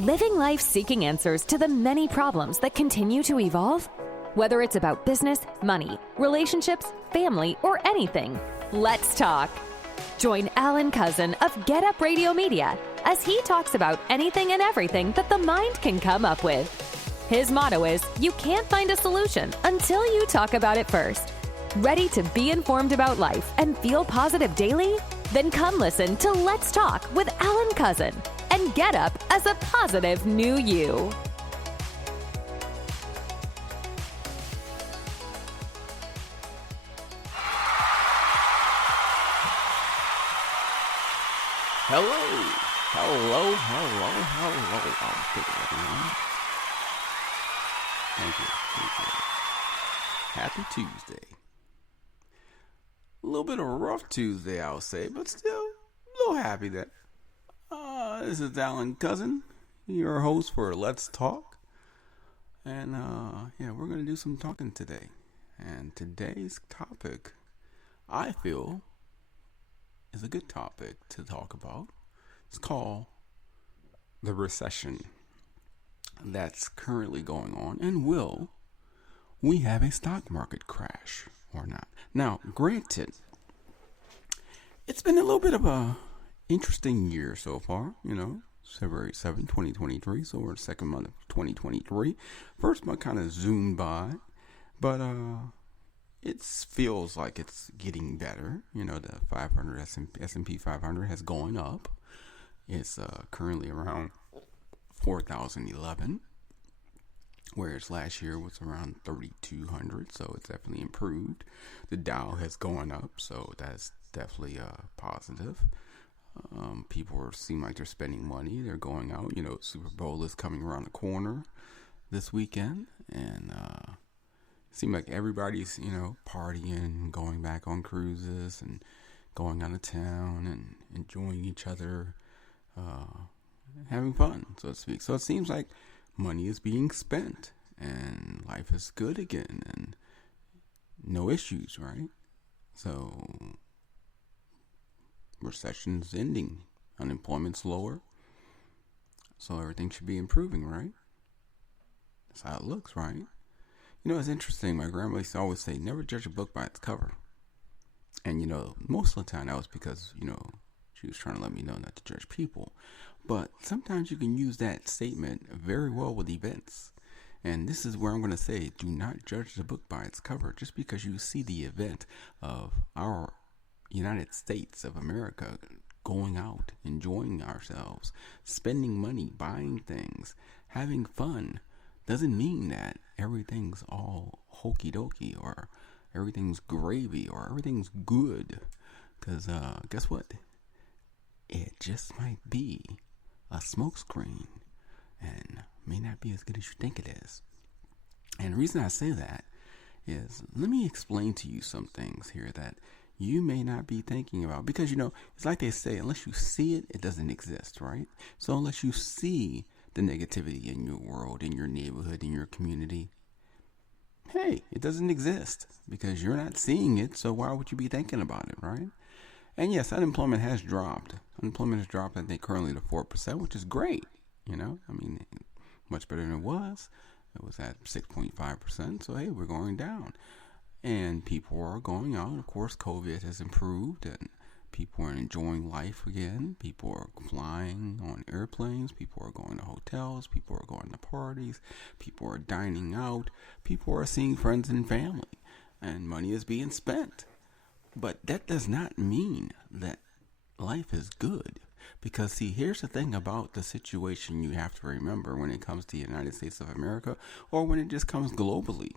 Living life seeking answers to the many problems that continue to evolve? Whether it's about business, money, relationships, family, or anything, let's talk. Join Alan Cousin of Get Up Radio Media as he talks about anything and everything that the mind can come up with. His motto is, you can't find a solution until you talk about it first. Ready to be informed about life and feel positive daily? Then come listen to Let's Talk with Alan Cousin and get up as a positive new you. Hello. Thank you. Happy Tuesday. A little bit of a rough Tuesday, I would say, but still a little happy that this is Alan Cousin, your host for Let's Talk. And we're going to do some talking today. And today's topic, I feel, is a good topic to talk about. It's called the recession that's currently going on, and will we have a stock market crash or not? Now, granted, it's been a little bit of a interesting year so far, February 7, 2023, so we're the second month of 2023. First month kind of zoomed by, but it feels like it's getting better. The 500 S&P 500 has gone up. It's currently around 4,011, whereas last year was around 3,200, so it's definitely improved. The Dow has gone up, so that's definitely positive. People seem like they're spending money. They're going out. Super Bowl is coming around the corner this weekend, and it seems like everybody's, partying, going back on cruises, and going out of town, and enjoying each other, having fun, so to speak. So it seems like money is being spent, and life is good again, and no issues, right? So recession's ending, unemployment's lower, so everything should be improving, right? That's how it looks, right? It's interesting. My grandma used to always say, never judge a book by its cover. And, most of the time that was because, she was trying to let me know not to judge people. But sometimes you can use that statement very well with events. And this is where I'm going to say, do not judge the book by its cover. Just because you see the event of our United States of America going out, enjoying ourselves, spending money, buying things, having fun, doesn't mean that everything's all hokey dokey or everything's gravy or everything's good. Because guess what? It just might be a smokescreen and may not be as good as you think it is. And the reason I say that is, let me explain to you some things here that you may not be thinking about. Because, it's like they say, unless you see it, it doesn't exist, right? So unless you see the negativity in your world, in your neighborhood, in your community, hey, it doesn't exist because you're not seeing it. So why would you be thinking about it, right? And yes, unemployment has dropped. Unemployment has dropped, I think, currently to 4%, which is great. Much better than it was. It was at 6.5%. So, hey, we're going down. And people are going out. Of course, COVID has improved and people are enjoying life again. People are flying on airplanes. People are going to hotels. People are going to parties. People are dining out. People are seeing friends and family. And money is being spent. But that does not mean that life is good. Because, see, here's the thing about the situation you have to remember when it comes to the United States of America, or when it just comes globally.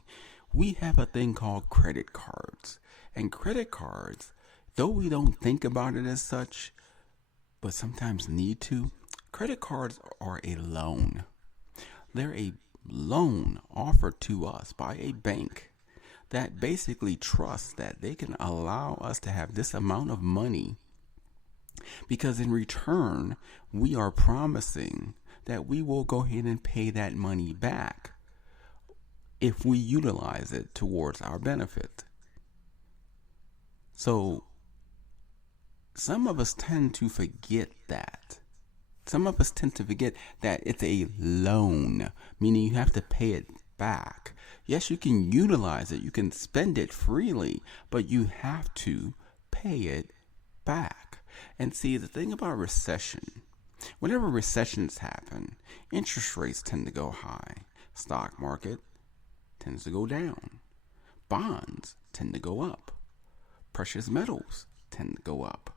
We have a thing called credit cards. And credit cards, though we don't think about it as such, but sometimes need to, credit cards are a loan. They're a loan offered to us by a bank that basically trusts that they can allow us to have this amount of money, because in return, we are promising that we will go ahead and pay that money back if we utilize it towards our benefit. So some of us tend to forget that. Some of us tend to forget that it's a loan, meaning you have to pay it back. Yes, you can utilize it, you can spend it freely, but you have to pay it back. And see, the thing about recession, whenever recessions happen, interest rates tend to go high. Stock market tends to go down. Bonds tend to go up. Precious metals tend to go up.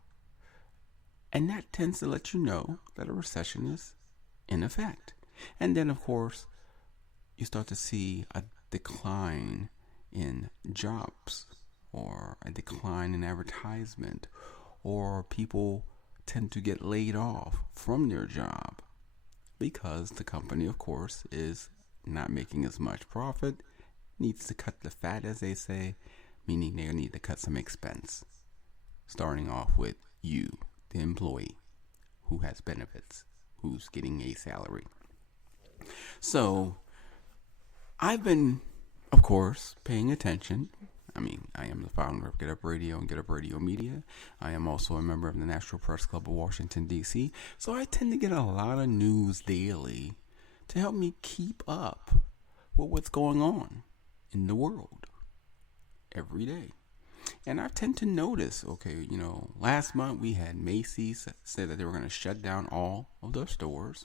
And that tends to let you know that a recession is in effect. And then, of course, you start to see a decline in jobs, or a decline in advertisement, or people tend to get laid off from their job because the company, of course, is not making as much profit, needs to cut the fat, as they say, meaning they need to cut some expense, starting off with you, the employee, who has benefits, who's getting a salary. So I've been, of course, paying attention. I am the founder of Get Up Radio and Get Up Radio Media. I am also a member of the National Press Club of Washington, D.C. So I tend to get a lot of news daily to help me keep up with what's going on in the world every day. And I tend to notice, last month we had Macy's say that they were going to shut down all of their stores.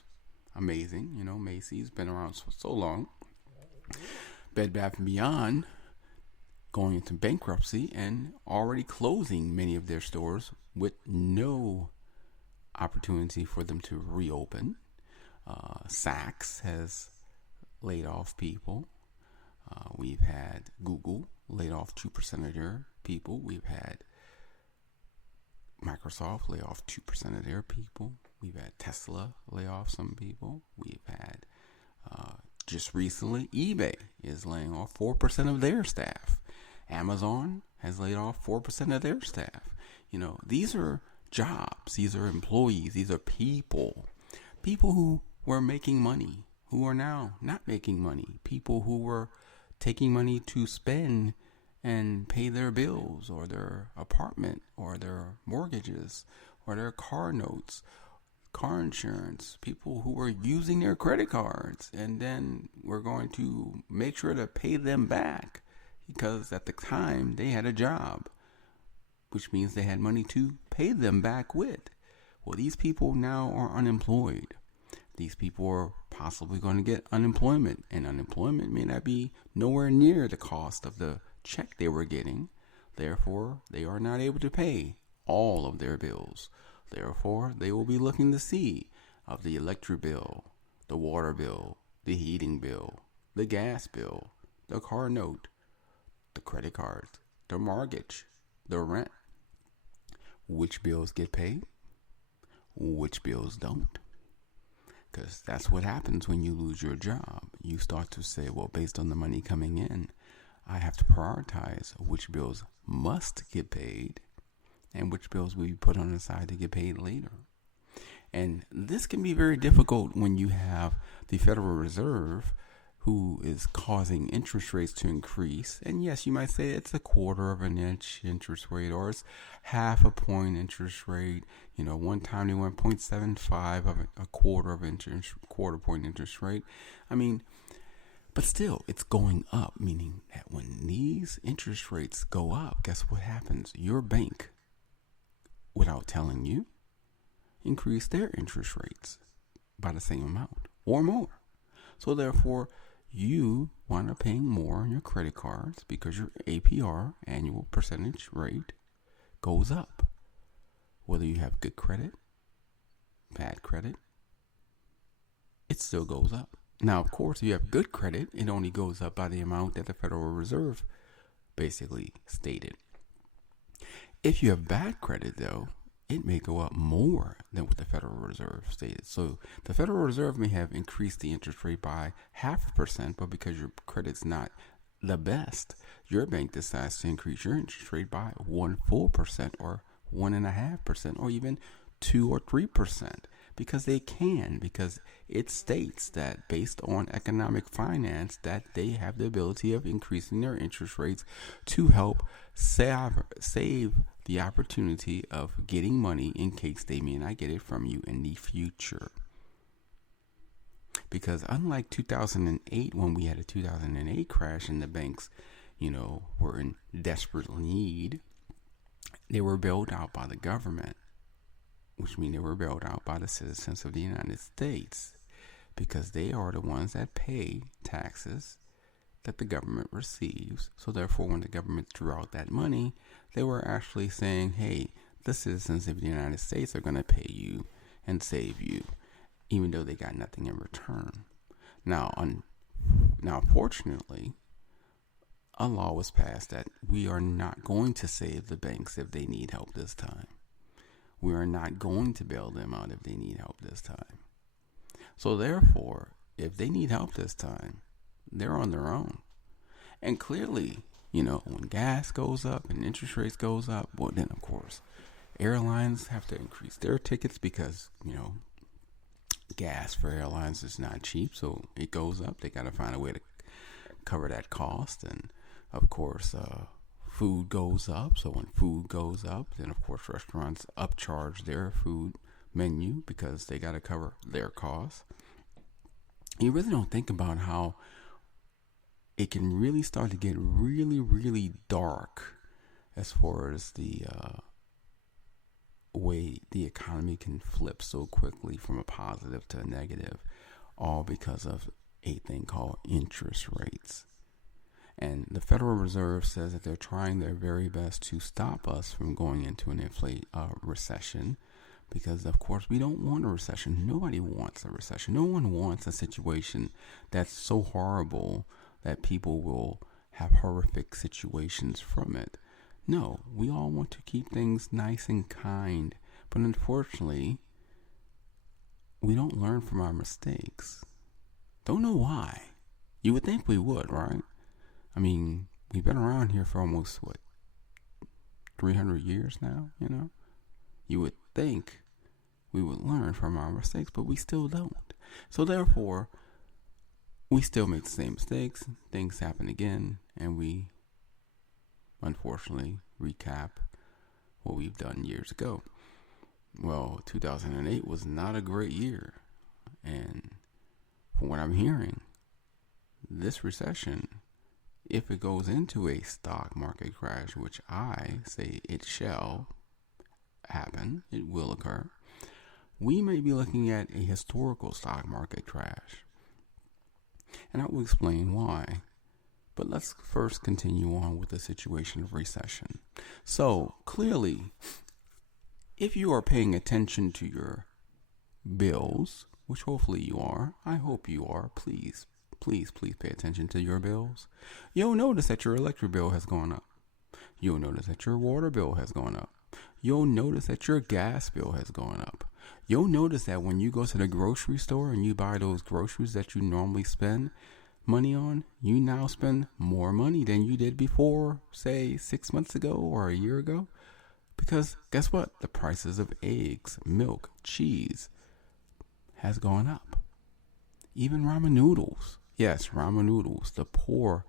Amazing. Macy's been around for so long. Bed Bath & Beyond going into bankruptcy and already closing many of their stores with no opportunity for them to reopen. Saks has laid off people. We've had Google laid off 2% of their people. We've had Microsoft lay off 2% of their people. We've had Tesla lay off some people. We've had, just recently, eBay is laying off 4% of their staff. Amazon has laid off 4% of their staff. These are jobs. These are employees. These are people who were making money, who are now not making money. People who were taking money to spend and pay their bills or their apartment or their mortgages or their car notes, car insurance. People who were using their credit cards, and then we're going to make sure to pay them back because at the time they had a job, which means they had money to pay them back with. Well, these people now are unemployed. These people are possibly going to get unemployment, and unemployment may not be nowhere near the cost of the check they were getting. Therefore, they are not able to pay all of their bills. Therefore, they will be looking to see of the electric bill, the water bill, the heating bill, the gas bill, the car note, the credit cards, the mortgage, the rent. Which bills get paid? Which bills don't? Because that's what happens when you lose your job. You start to say, well, based on the money coming in, I have to prioritize which bills must get paid and which bills will be put on the side to get paid later. And this can be very difficult when you have the Federal Reserve, who is causing interest rates to increase. And yes, you might say it's 1/4 of an inch interest rate, or it's 1/2 point interest rate. One time they went 0.75 of a 1/4 point interest rate. But still, it's going up, meaning that when these interest rates go up, guess what happens? Your bank, without telling you, increase their interest rates by the same amount or more. So therefore, you wind up paying more on your credit cards because your APR, annual percentage rate, goes up. Whether you have good credit, bad credit, it still goes up. Now, of course, if you have good credit, it only goes up by the amount that the Federal Reserve basically stated. If you have bad credit, though, it may go up more than what the Federal Reserve stated. So the Federal Reserve may have increased the interest rate by 0.5%, but because your credit's not the best, your bank decides to increase your interest rate by 1 full percent or 1.5% or even 2 or 3%, because they can, because it states that based on economic finance that they have the ability of increasing their interest rates to help save the opportunity of getting money in case they may not get it from you in the future. Because unlike 2008, when we had a 2008 crash and the banks, were in desperate need, they were bailed out by the government, which means they were bailed out by the citizens of the United States, because they are the ones that pay taxes that the government receives. So therefore, when the government drew out that money, they were actually saying, hey, the citizens of the United States are going to pay you and save you, even though they got nothing in return. Now, fortunately, a law was passed that we are not going to save the banks if they need help this time. We are not going to bail them out if they need help this time. So therefore, if they need help this time, they're on their own. And clearly, when gas goes up and interest rates goes up, well, then of course, airlines have to increase their tickets because, gas for airlines is not cheap. So it goes up. They got to find a way to cover that cost. And of course, food goes up. So when food goes up, then of course restaurants upcharge their food menu because they got to cover their costs. You really don't think about how it can really start to get really, really dark as far as the way the economy can flip so quickly from a positive to a negative, all because of a thing called interest rates. And the Federal Reserve says that they're trying their very best to stop us from going into an recession, because of course we don't want a recession. Nobody wants a recession. No one wants a situation that's so horrible that people will have horrific situations from it. No, we all want to keep things nice and kind, but unfortunately, we don't learn from our mistakes. Don't know why. You would think we would, right? I mean, we've been around here for almost, 300 years now, You would think we would learn from our mistakes, but we still don't. So therefore, we still make the same mistakes, things happen again, and we unfortunately recap what we've done years ago. Well, 2008 was not a great year, and from what I'm hearing, this recession, if it goes into a stock market crash, which I say it shall happen, it will occur, we may be looking at a historical stock market crash. And I will explain why. But let's first continue on with the situation of recession. So clearly, if you are paying attention to your bills, which hopefully you are, I hope you are, please pay attention to your bills. You'll notice that your electric bill has gone up. You'll notice that your water bill has gone up. You'll notice that your gas bill has gone up. You'll notice that when you go to the grocery store and you buy those groceries that you normally spend money on, you now spend more money than you did before, say 6 months ago or a year ago. Because guess what? The prices of eggs, milk, cheese has gone up. Even ramen noodles. Yes, ramen noodles. The poor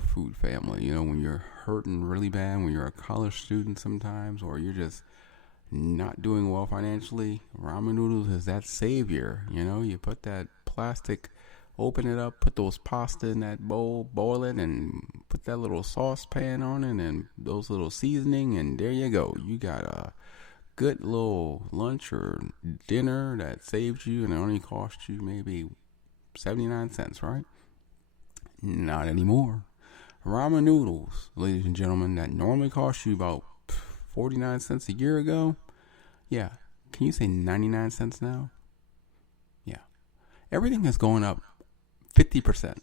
food family. When you're hurting really bad, when you're a college student sometimes, or you're just not doing well financially, ramen noodles is that savior. You put that plastic, open it up, put those pasta in that bowl, boil it, and put that little saucepan on it, and those little seasoning, and there you go. You got a good little lunch or dinner that saves you, and it only cost you maybe 79 cents, right? Not anymore. Ramen noodles, ladies and gentlemen, that normally cost you about 49 cents a year ago. Yeah. Can you say 99 cents now? Yeah. Everything has gone up 50%.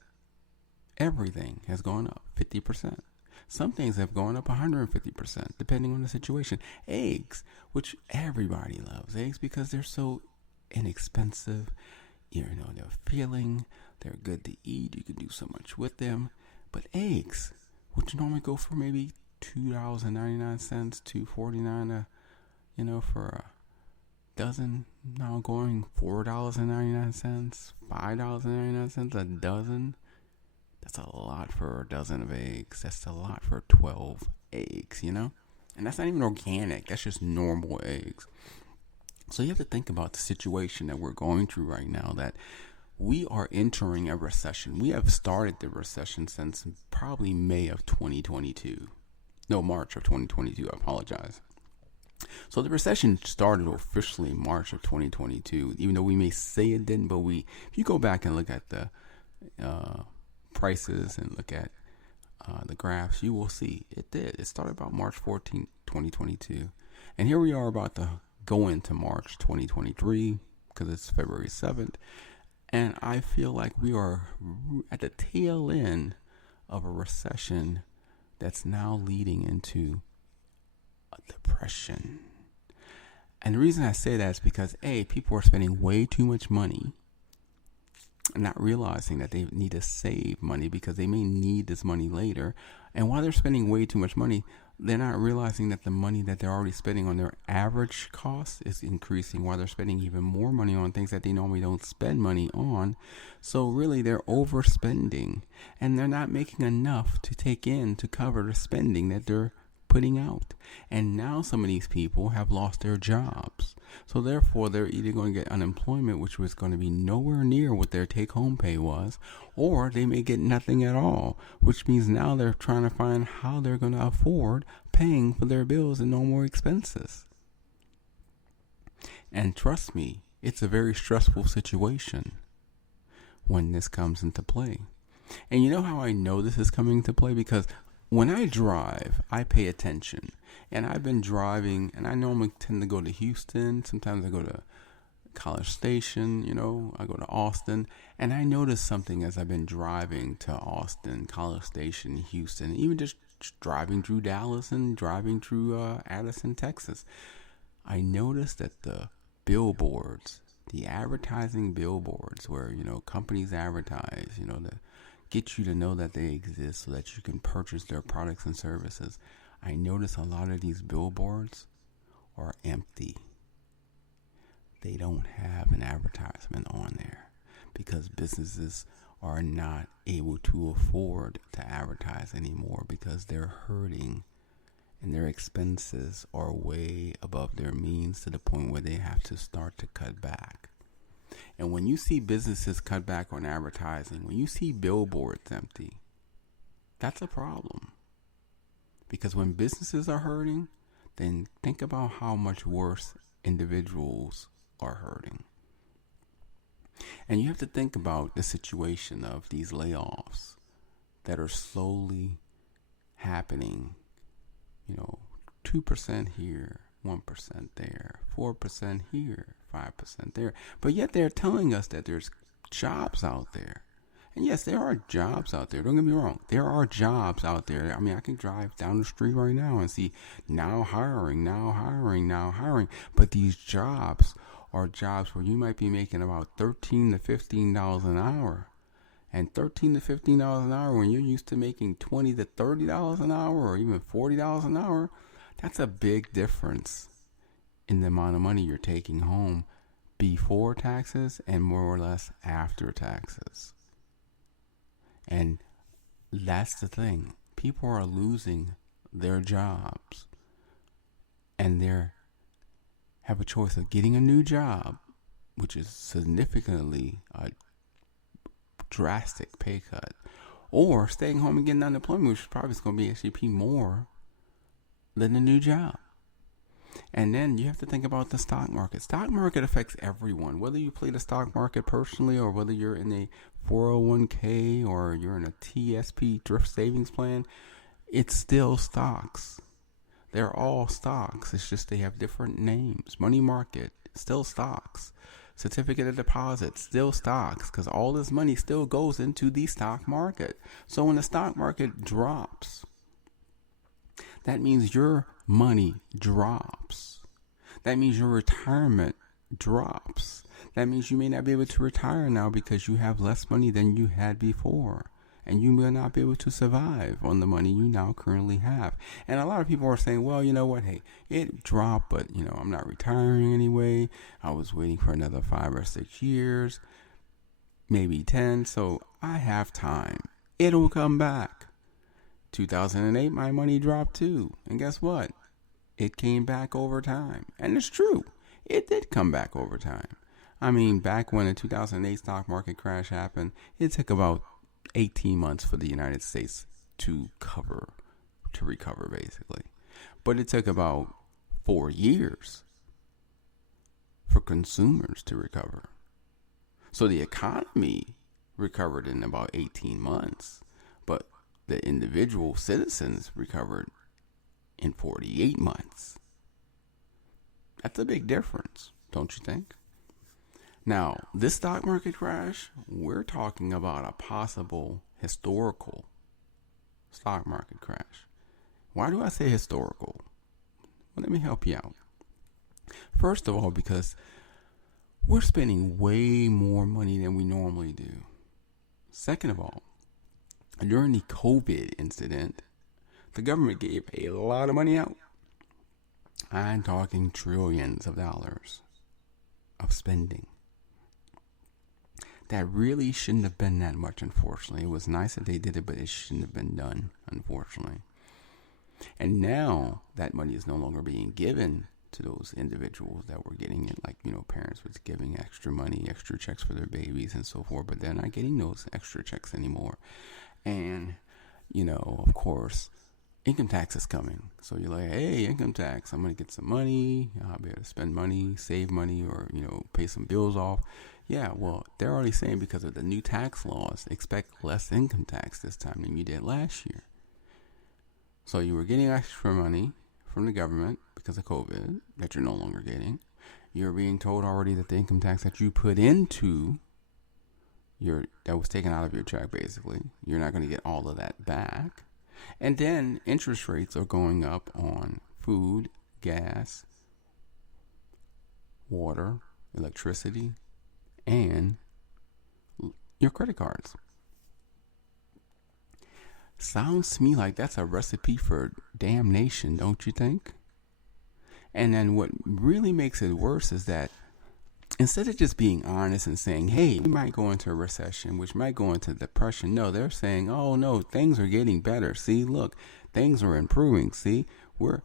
Everything has gone up 50%. Some things have gone up 150%, depending on the situation. Eggs, which everybody loves eggs because they're so inexpensive. They're filling, they're good to eat. You can do so much with them. But eggs, which normally go for maybe $2.99, $2.49, for a dozen now going $4.99, $5.99 a dozen. That's a lot for a dozen of eggs. That's a lot for 12 eggs, you know? And that's not even organic. That's just normal eggs. So you have to think about the situation that we're going through right now, that we are entering a recession. We have started the recession since probably May of 2022. No, March of 2022. I apologize. So the recession started officially in March of 2022, even though we may say it didn't. But if you go back and look at the prices and look at the graphs, you will see it did. It started about March 14th, 2022. And here we are about to go into March 2023 because it's February 7th. And I feel like we are at the tail end of a recession that's now leading into a depression. And the reason I say that is because, A, people are spending way too much money and not realizing that they need to save money because they may need this money later. And while they're spending way too much money, they're not realizing that the money that they're already spending on their average cost is increasing while they're spending even more money on things that they normally don't spend money on. So really they're overspending and they're not making enough to take in to cover the spending that they're putting out. And now some of these people have lost their jobs. So therefore they're either going to get unemployment, which was going to be nowhere near what their take-home pay was, or they may get nothing at all, which means now they're trying to find how they're going to afford paying for their bills and no more expenses. And trust me, it's a very stressful situation when this comes into play. And you know how I know this is coming into play? Because when I drive, I pay attention. And I've been driving, and I normally tend to go to Houston. Sometimes I go to College Station, I go to Austin. And I noticed something as I've been driving to Austin, College Station, Houston, even just driving through Dallas and driving through Addison, Texas. I noticed that the billboards, the advertising billboards where, companies advertise, to get you to know that they exist so that you can purchase their products and services. I notice a lot of these billboards are empty. They don't have an advertisement on there because businesses are not able to afford to advertise anymore because they're hurting and their expenses are way above their means to the point where they have to start to cut back. And when you see businesses cut back on advertising, when you see billboards empty, that's a problem. Because when businesses are hurting, then think about how much worse individuals are hurting. And you have to think about the situation of these layoffs that are slowly happening, 2% here, 1% there, 4% here, 5% there. But yet they're telling us that there's jobs out there. And yes, there are jobs out there. Don't get me wrong. There are jobs out there. I mean, I can drive down the street right now and see now hiring. But these jobs are jobs where you might be making about $13 to $15 an hour. And $13 to $15 an hour when you're used to making $20 to $30 an hour or even $40 an hour, that's a big difference in the amount of money you're taking home before taxes and more or less after taxes. And that's the thing. People are losing their jobs and they have a choice of getting a new job, which is significantly a drastic pay cut, or staying home and getting unemployment, which is probably going to be actually more than a new job. And then you have to think about the stock market. Stock market affects everyone, whether you play the stock market personally or whether you're in a 401k or you're in a TSP thrift savings plan. It's still stocks. They're all stocks. It's just they have different names. Money market, still stocks. Certificate of deposit, still stocks, because all this money still goes into the stock market. So when the stock market drops, that means your money drops. That means your retirement drops. That means you may not be able to retire now because you have less money than you had before. and you will not be able to survive on the money you now currently have. And a lot of people are saying, well, you know what, hey, it dropped, but I'm not retiring anyway. I was waiting for another 5 or 6 years, maybe 10, so I have time. It'll come back. 2008, my money dropped too, and guess what? It came back over time. And it's true, it did come back over time. I mean, back when the 2008 stock market crash happened, it took about 18 months for the United States to recover, basically. But it took about 4 years for consumers to recover. So the economy recovered in about 18 months, but the individual citizens recovered in 48 months. That's a big difference, don't you think? Now, this stock market crash, we're talking about a possible historical stock market crash. Why do I say historical? Well, let me help you out. First of all, because we're spending way more money than we normally do. Second of all, during the COVID incident, the government gave a lot of money out. I'm talking trillions of dollars of spending. That really shouldn't have been that much, unfortunately. It was nice that they did it, but it shouldn't have been done, unfortunately. And now that money is no longer being given to those individuals that were getting it, like, parents was giving extra money, extra checks for their babies and so forth, but they're not getting those extra checks anymore. And, of course, income tax is coming. So you're like, hey, income tax, I'm going to get some money, I'll be able to spend money, save money, or, pay some bills off. Yeah, well, they're already saying because of the new tax laws, expect less income tax this time than you did last year. So you were getting extra money from the government because of COVID that you're no longer getting. You're being told already that the income tax that you put into that was taken out of your check, basically, you're not going to get all of that back. And then interest rates are going up on food, gas, water, electricity, and your credit cards. Sounds to me like that's a recipe for damnation, don't you think? And then what really makes it worse is that instead of just being honest and saying, hey, we might go into a recession, which might go into depression, no, they're saying, oh no, things are getting better. See, look, things are improving. See, we're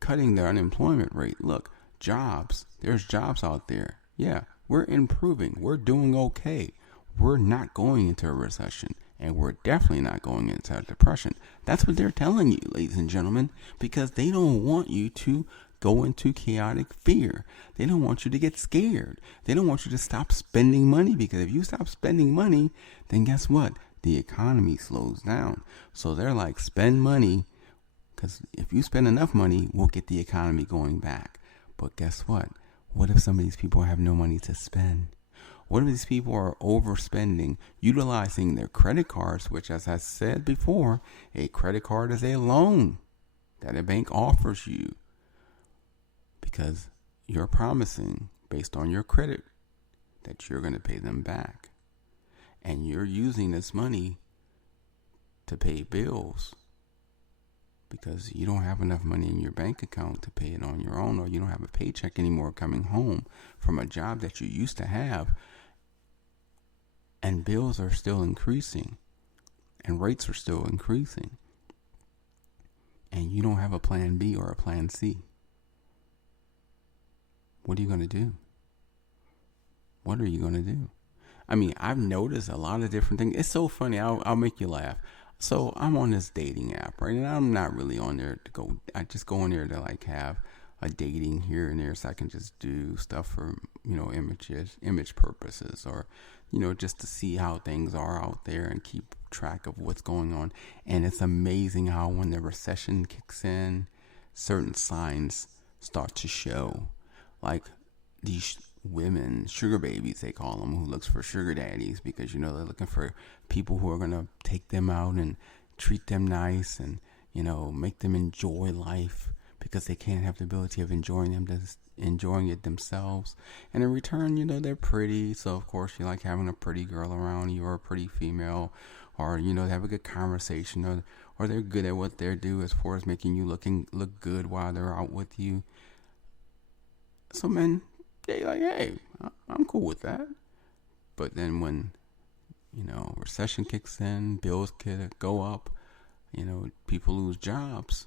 cutting the unemployment rate. Look, jobs, there's jobs out there. Yeah, we're improving. We're doing okay. We're not going into a recession, and we're definitely not going into a depression. That's what they're telling you, ladies and gentlemen, because they don't want you to go into chaotic fear. They don't want you to get scared. They don't want you to stop spending money, because if you stop spending money, then guess what? The economy slows down. So they're like, spend money, because if you spend enough money, we'll get the economy going back. But guess what? What if some of these people have no money to spend? What if these people are overspending, utilizing their credit cards, which, as I said before, a credit card is a loan that a bank offers you because you're promising, based on your credit, that you're going to pay them back. And you're using this money to pay bills because you don't have enough money in your bank account to pay it on your own, or you don't have a paycheck anymore coming home from a job that you used to have. And bills are still increasing, and rates are still increasing. And you don't have a plan B or a plan C. What are you going to do? What are you going to do? I mean, I've noticed a lot of different things. It's so funny. I'll make you laugh. So I'm on this dating app, right? And I'm not really on there to go. I just go on there to like have a dating here and there, so I can just do stuff for, image purposes, or, just to see how things are out there and keep track of what's going on. And it's amazing how when the recession kicks in, certain signs start to show. Like these women, sugar babies, they call them, who looks for sugar daddies because, they're looking for people who are going to take them out and treat them nice and, make them enjoy life, because they can't have the ability of enjoying it themselves. And in return, they're pretty. So, of course, you like having a pretty girl around you, or a pretty female or they have a good conversation, or they're good at what they do as far as making you look good while they're out with you. So men, they like, hey, I'm cool with that. But then when recession kicks in, bills could go up, people lose jobs.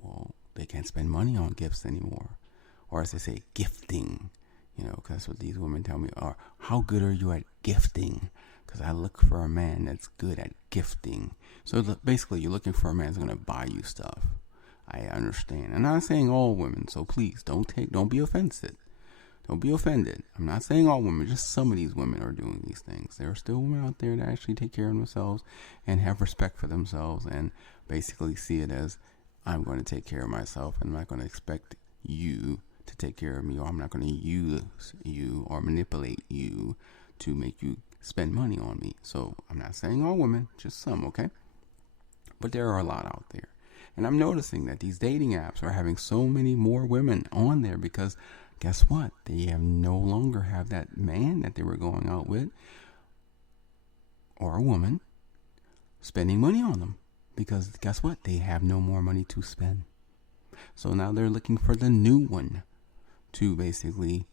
Well, they can't spend money on gifts anymore, or as they say, gifting. Because that's what these women tell me. Or how good are you at gifting? Because I look for a man that's good at gifting. So basically, you're looking for a man that's going to buy you stuff. I understand. I'm not saying all women, so please don't be offended. Don't be offended. I'm not saying all women, just some of these women are doing these things. There are still women out there that actually take care of themselves and have respect for themselves and basically see it as, I'm going to take care of myself and I'm not going to expect you to take care of me, or I'm not going to use you or manipulate you to make you spend money on me. So I'm not saying all women, just some, okay? But there are a lot out there. And I'm noticing that these dating apps are having so many more women on there because guess what? They no longer have that man that they were going out with or a woman spending money on them. Because guess what? They have no more money to spend. So now they're looking for the new one to basically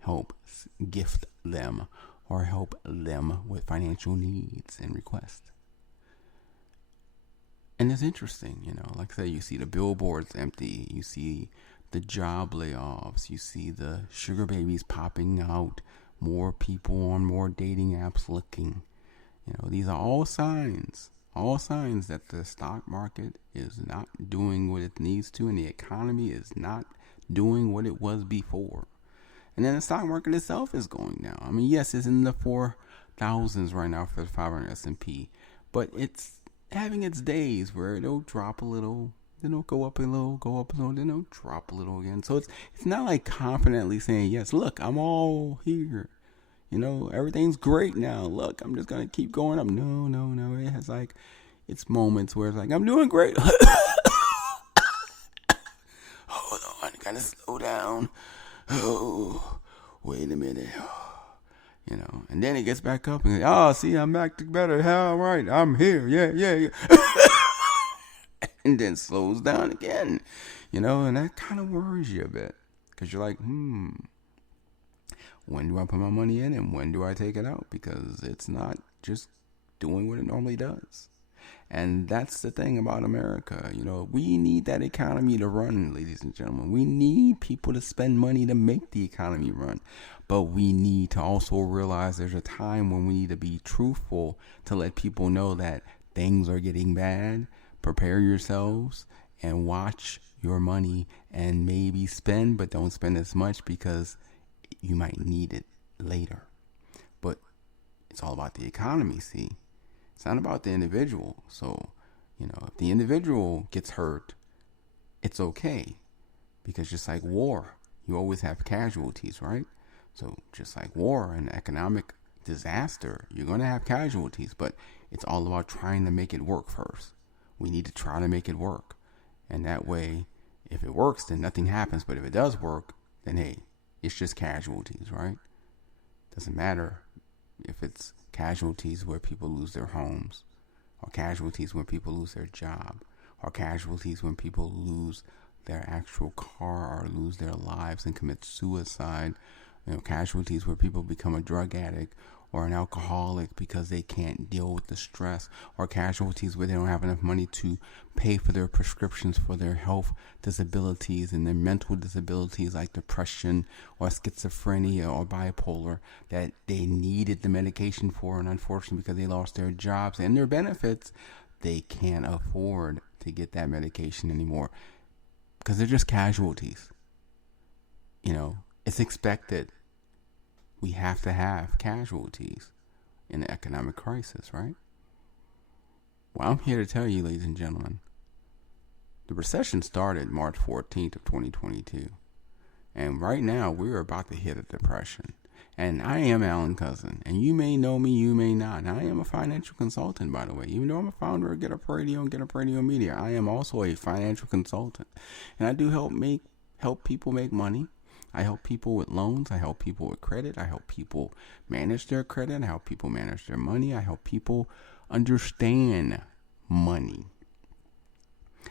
help gift them or help them with financial needs and requests. And it's interesting, like I say, you see the billboards empty, you see the job layoffs, you see the sugar babies popping out, more people on more dating apps looking. These are all signs that the stock market is not doing what it needs to, and the economy is not doing what it was before. And then the stock market itself is going down. I mean, yes, it's in the 4,000s right now for the 500 S&P, but it's having its days where it'll drop a little, then it'll go up a little, then it'll drop a little again. So it's not like confidently saying, yes, look, I'm all here. Everything's great now. Look, I'm just going to keep going up. No. It has it's moments where it's like, I'm doing great. Hold on, I gotta slow down. Oh, wait a minute. And then it gets back up and see, I'm back to better. All right, I'm here. Yeah. And then slows down again, and that kind of worries you a bit because you're like, when do I put my money in and when do I take it out? Because it's not just doing what it normally does. And that's the thing about America. We need that economy to run, ladies and gentlemen. We need people to spend money to make the economy run. But we need to also realize there's a time when we need to be truthful to let people know that things are getting bad. Prepare yourselves and watch your money and maybe spend, but don't spend as much because you might need it later. But it's all about the economy, see? It's not about the individual. So, if the individual gets hurt, it's okay. Because just like war, you always have casualties, right? So just like war and economic disaster, you're going to have casualties. But it's all about trying to make it work first. We need to try to make it work. And that way, if it works, then nothing happens. But if it does work, then hey, it's just casualties, right? Doesn't matter if it's casualties where people lose their homes, or casualties when people lose their job, or casualties when people lose their actual car or lose their lives and commit suicide. Casualties where people become a drug addict or an alcoholic because they can't deal with the stress, or casualties where they don't have enough money to pay for their prescriptions for their health disabilities and their mental disabilities like depression or schizophrenia or bipolar that they needed the medication for, and unfortunately because they lost their jobs and their benefits, they can't afford to get that medication anymore because they're just casualties. It's expected. We have to have casualties in an economic crisis, right? Well, I'm here to tell you, ladies and gentlemen, the recession started March 14th of 2022. And right now, we're about to hit a depression. And I am Alan Cousin. And you may know me, you may not. And I am a financial consultant, by the way. Even though I'm a founder of Get Up Radio and Get Up Radio Media, I am also a financial consultant. And I do help people make money. I help people with loans. I help people with credit. I help people manage their credit. I help people manage their money. I help people understand money.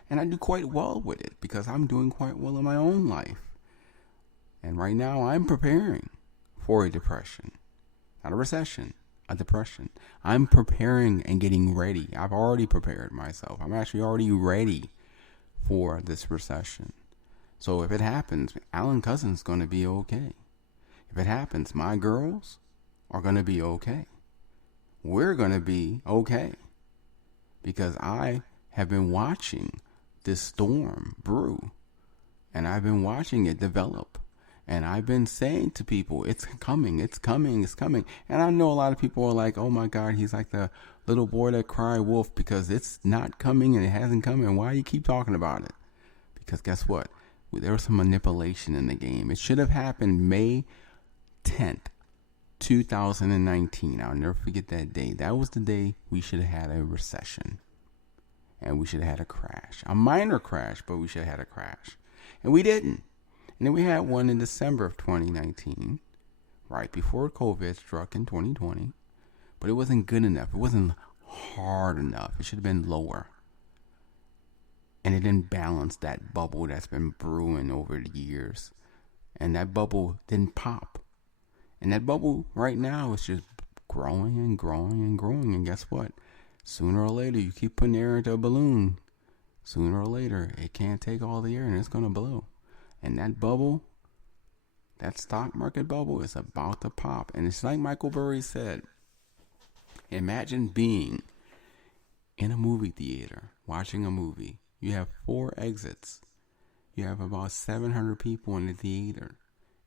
And I do quite well with it because I'm doing quite well in my own life. And right now I'm preparing for a depression. Not a recession, a depression. I'm preparing and getting ready. I've already prepared myself. I'm actually already ready for this recession. So if it happens, Alan Cousin's going to be okay. If it happens, my girls are going to be okay. We're going to be okay. Because I have been watching this storm brew. And I've been watching it develop. And I've been saying to people, it's coming, it's coming, it's coming. And I know a lot of people are like, oh my God, he's like the little boy that cried wolf because it's not coming and it hasn't come. And why you keep talking about it? Because guess what? There was some manipulation in the game. It should have happened May 10th, 2019. I'll never forget that day. That was the day we should have had a recession. And we should have had a crash. A minor crash, but we should have had a crash. And we didn't. And then we had one in December of 2019, right before COVID struck in 2020. But it wasn't good enough. It wasn't hard enough. It should have been lower. And it didn't balance that bubble that's been brewing over the years. And that bubble didn't pop. And that bubble right now is just growing and growing and growing. And guess what? Sooner or later, you keep putting air into a balloon. Sooner or later, it can't take all the air and it's going to blow. And that bubble, that stock market bubble is about to pop. And it's like Michael Burry said, imagine being in a movie theater, watching a movie. You have 4 exits. You have about 700 people in the theater.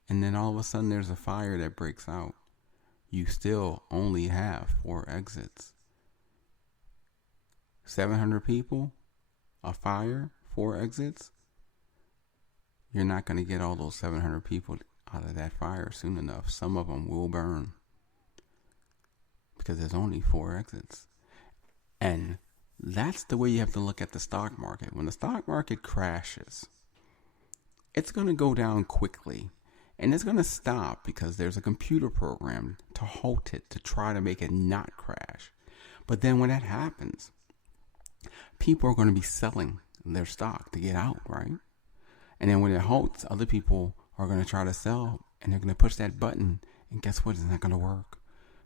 And then all of a sudden there's a fire that breaks out. You still only have 4 exits. 700 people, a fire, 4 exits. You're not going to get all those 700 people out of that fire soon enough. Some of them will burn because there's only 4 exits. And that's the way you have to look at the stock market. When the stock market crashes, it's going to go down quickly. And it's going to stop because there's a computer program to halt it, to try to make it not crash. But then when that happens, people are going to be selling their stock to get out, right? And then when it halts, other people are going to try to sell and they're going to push that button. And guess what? It's not going to work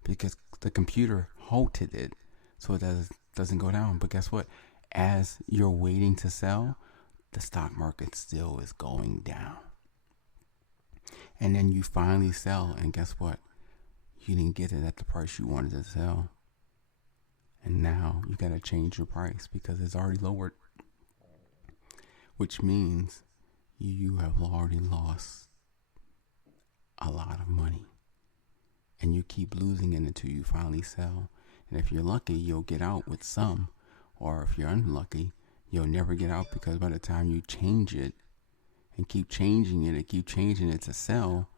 because the computer halted it so it doesn't go down. But guess what? As you're waiting to sell, the stock market still is going down. And then you finally sell. And guess what? You didn't get it at the price you wanted to sell. And now you got to change your price because it's already lowered. Which means you have already lost a lot of money. And you keep losing it until you finally sell. And if you're lucky, you'll get out with some. Or if you're unlucky, you'll never get out because by the time you change it and keep changing it and keep changing it to sell,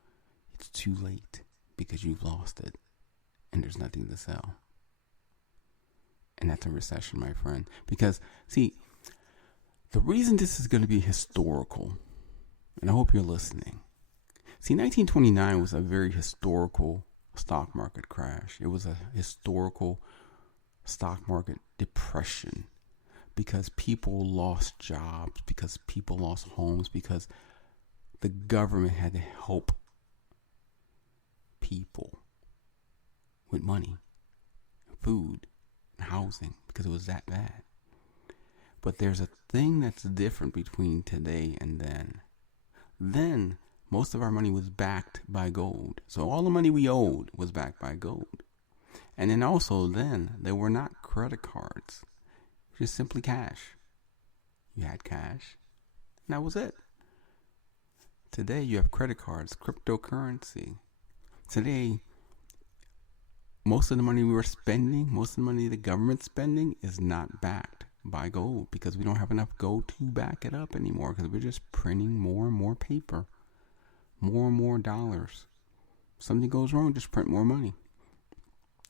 it's too late because you've lost it and there's nothing to sell. And that's a recession, my friend. Because, see, the reason this is going to be historical, and I hope you're listening. See, 1929 was a very historical stock market crash. It was a historical stock market depression because people lost jobs, because people lost homes, because the government had to help people with money, food, and housing because it was that bad. But there's a thing that's different between today and then. Then, most of our money was backed by gold. So all the money we owed was backed by gold. And then also then, there were not credit cards. Just simply cash. You had cash. And that was it. Today you have credit cards, cryptocurrency. Today, most of the money we were spending, most of the money the government's spending is not backed by gold because we don't have enough gold to back it up anymore because we're just printing more and more paper, more and more dollars. Something goes wrong, just print more money.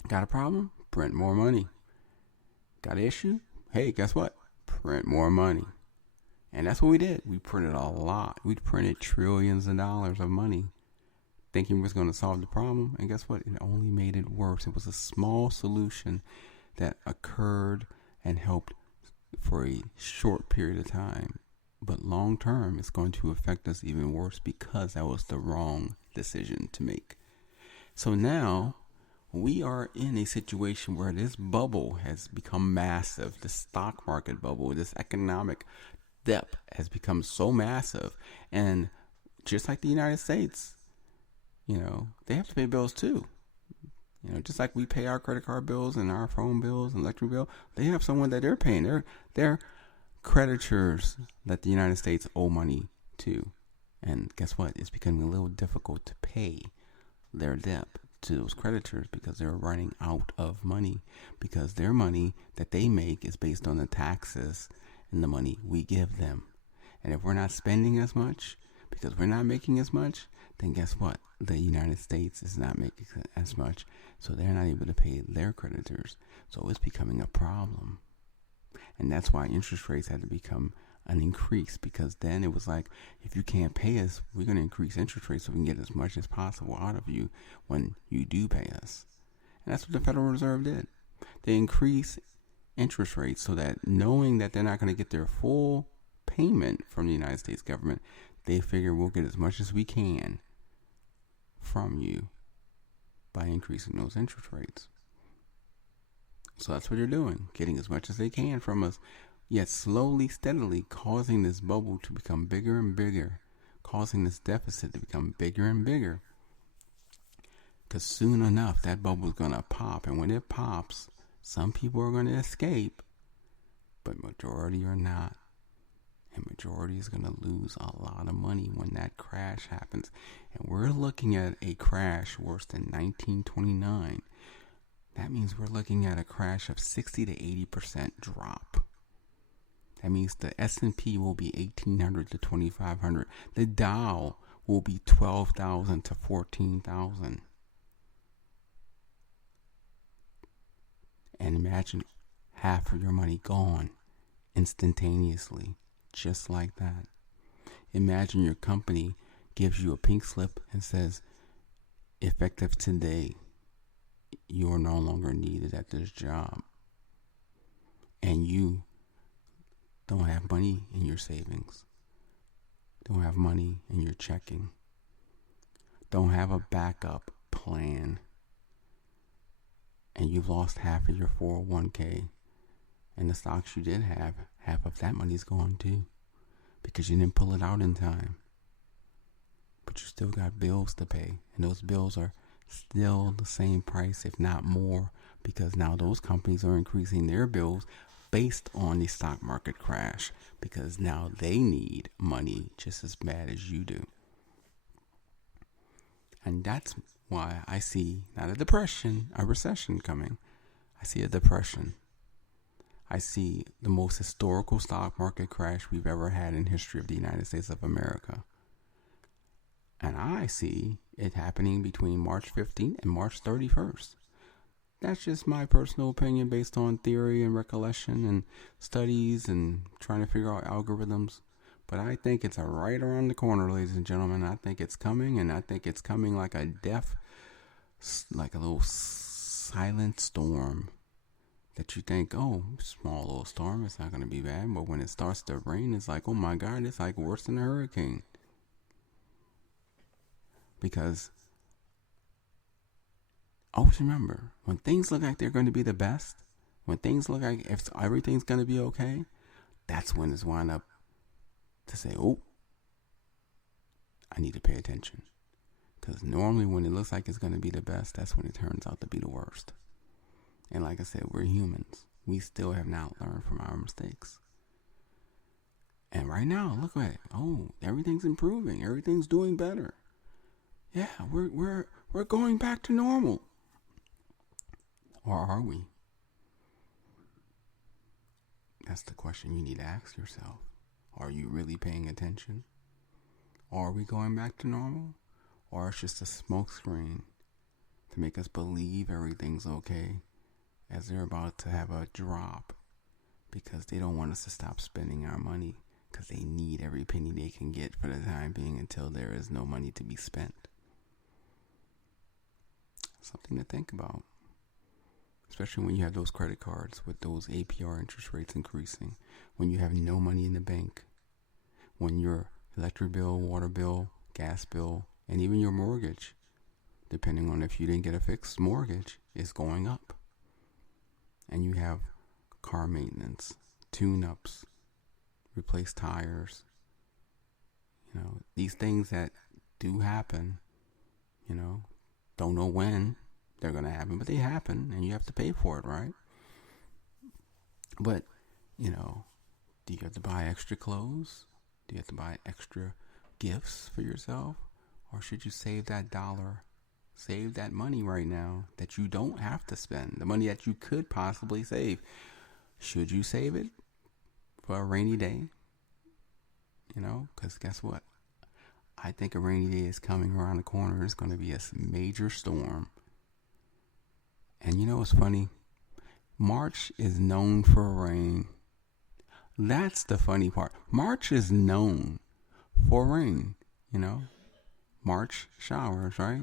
Got a problem? Print more money. Got an issue? Hey, guess what? Print more money. And that's what we did. We printed a lot. We printed trillions of dollars of money thinking we was going to solve the problem. And guess what? It only made it worse. It was a small solution that occurred and helped for a short period of time. But long term, it's going to affect us even worse because that was the wrong decision to make. So now we are in a situation where this bubble has become massive. The stock market bubble, this economic depth has become so massive. And just like the United States, they have to pay bills too. Just like we pay our credit card bills and our phone bills and electric bill, they have someone that they're paying. They're creditors that the United States owe money to. And guess what? It's becoming a little difficult to pay their debt to those creditors because they're running out of money, because their money that they make is based on the taxes and the money we give them. And if we're not spending as much because we're not making as much, then guess what? The United States is not making as much, so they're not able to pay their creditors. So it's becoming a problem. And that's why interest rates had to become an increase, because then it was like, if you can't pay us, we're going to increase interest rates so we can get as much as possible out of you when you do pay us. And that's what the Federal Reserve did. They increased interest rates so that, knowing that they're not going to get their full payment from the United States government, they figure we'll get as much as we can from you by increasing those interest rates. So that's what they're doing, getting as much as they can from us, yet slowly, steadily causing this bubble to become bigger and bigger, causing this deficit to become bigger and bigger. Because soon enough, that bubble is going to pop. And when it pops, some people are going to escape, but majority are not. And majority is going to lose a lot of money when that crash happens. And we're looking at a crash worse than 1929. That means we're looking at a crash of 60 to 80% drop. That means the S&P will be 1,800 to 2,500. The Dow will be 12,000 to 14,000. And imagine half of your money gone instantaneously, just like that. Imagine your company gives you a pink slip and says, effective today, you are no longer needed at this job. And you don't have money in your savings. Don't have money in your checking. Don't have a backup plan. And you've lost half of your 401k. And the stocks you did have, half of that money's gone too. Because you didn't pull it out in time. But you still got bills to pay. And those bills are still the same price, if not more, because now those companies are increasing their bills based on the stock market crash, because now they need money just as bad as you do. And that's why I see not a recession coming. I see a depression. I see the most historical stock market crash we've ever had in history of the United States of America. And I see it happening between March 15th and March 31st. That's just my personal opinion based on theory and recollection and studies and trying to figure out algorithms. But I think it's right around the corner, ladies and gentlemen. I think it's coming, and I think it's coming like a little silent storm that you think, oh, small little storm, it's not going to be bad. But when it starts to rain, it's like, oh my God, it's like worse than a hurricane. Because always remember, when things look like they're going to be the best, when things look like if everything's going to be okay, that's when it's wind up to say, oh, I need to pay attention. Because normally when it looks like it's going to be the best, that's when it turns out to be the worst. And like I said, we're humans. We still have not learned from our mistakes. And right now, look at it. Oh, everything's improving. Everything's doing better. Yeah, we're going back to normal. Or are we? That's the question you need to ask yourself. Are you really paying attention? Are we going back to normal? Or it's just a smokescreen to make us believe everything's okay as they're about to have a drop because they don't want us to stop spending our money because they need every penny they can get for the time being until there is no money to be spent. Something to think about. especially when you have those credit cards with those APR interest rates increasing, when you have no money in the bank, when your electric bill, water bill, gas bill, and even your mortgage, depending on if you didn't get a fixed mortgage, is going up. And you have car maintenance, tune-ups, replace tires, these things that do happen, don't know when they're going to happen, but they happen and you have to pay for it, right? But, do you have to buy extra clothes? Do you have to buy extra gifts for yourself? Or should you save that dollar, save that money right now that you don't have to spend, the money that you could possibly save? Should you save it for a rainy day? Because guess what? I think a rainy day is coming around the corner. It's going to be a major storm. And what's funny? March is known for rain. That's the funny part. March is known for rain, March showers, right?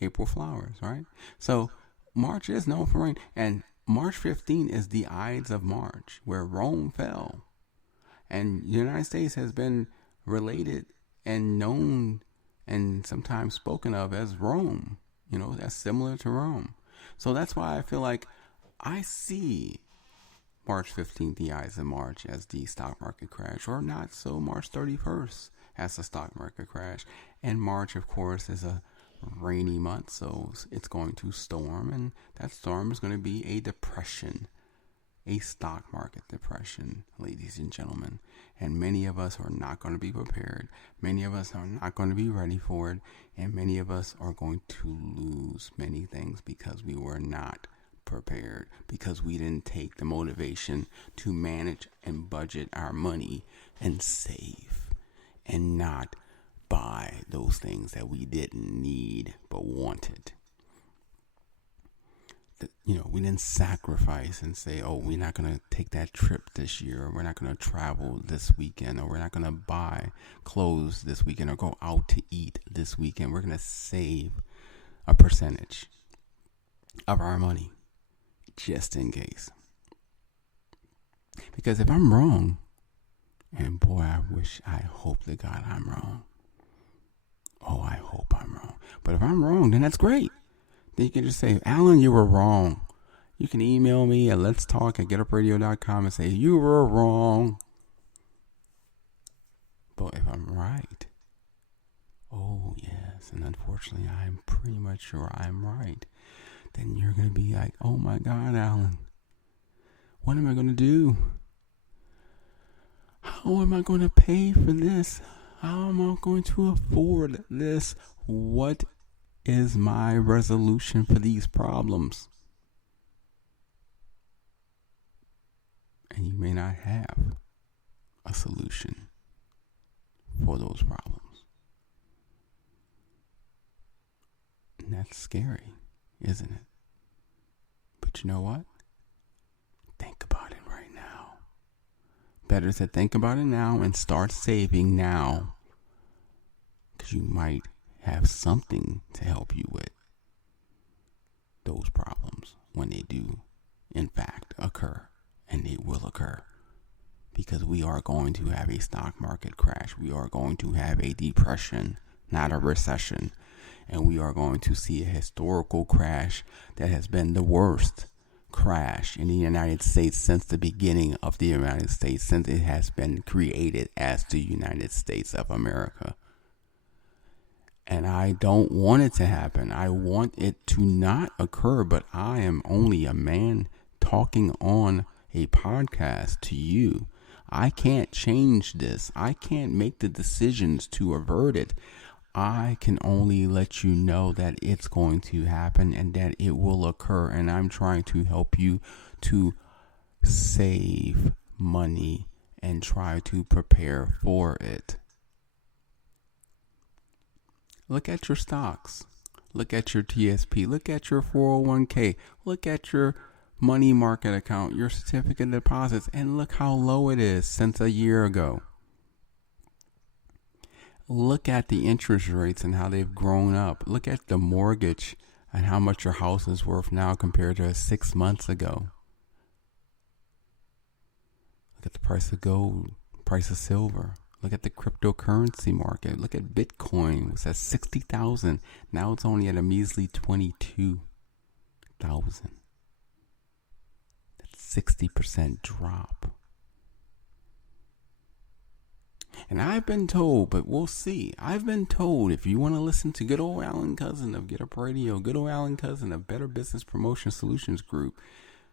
April flowers, right? So March is known for rain. And March 15 is the Ides of March, where Rome fell. And the United States has been related and known and sometimes spoken of as Rome. That's similar to Rome. So that's why I feel like I see March 15th, the Ides of March, as the stock market crash, or not so March 31st as the stock market crash. And March, of course, is a rainy month, so it's going to storm, and that storm is going to be a depression, a stock market depression, ladies and gentlemen. And many of us are not going to be prepared. Many of us are not going to be ready for it. And many of us are going to lose many things because we were not prepared, because we didn't take the motivation to manage and budget our money and save and not buy those things that we didn't need but wanted. We didn't sacrifice and say, oh, we're not going to take that trip this year, or we're not going to travel this weekend, or we're not going to buy clothes this weekend or go out to eat this weekend. We're going to save a percentage of our money just in case. Because if I'm wrong, and boy, I hope to God I'm wrong. Oh, I hope I'm wrong. But if I'm wrong, then that's great. Then you can just say, Alan, you were wrong. You can email me at letstalk@getupradio.com and say, you were wrong. But if I'm right, oh yes, and unfortunately I'm pretty much sure I'm right, then you're going to be like, oh my God, Alan, what am I going to do? How am I going to pay for this? How am I going to afford this? What is my resolution for these problems? And you may not have a solution for those problems. And that's scary, isn't it? But you know what? Think about it right now. Better to think about it now and start saving now, because you might have something to help you with those problems when they do, in fact, occur. And they will occur, because we are going to have a stock market crash. We are going to have a depression, not a recession. And we are going to see a historical crash that has been the worst crash in the United States since the beginning of the United States, since it has been created as the United States of America. And I don't want it to happen. I want it to not occur, but I am only a man talking on a podcast to you. I can't change this. I can't make the decisions to avert it. I can only let you know that it's going to happen and that it will occur. And I'm trying to help you to save money and try to prepare for it. Look at your stocks. Look at your TSP. Look at your 401k. Look at your money market account, your certificate deposits, and look how low it is since a year ago. Look at the interest rates and how they've grown up. Look at the mortgage and how much your house is worth now compared to 6 months ago. Look at the price of gold, price of silver. Look at the cryptocurrency market. Look at Bitcoin. It was at 60,000. Now it's only at a measly 22,000. That's 60% drop. And I've been told, but we'll see. I've been told if you want to listen to good old Alan Cousin of Get Up Radio, good old Alan Cousin of Better Business Promotion Solutions Group,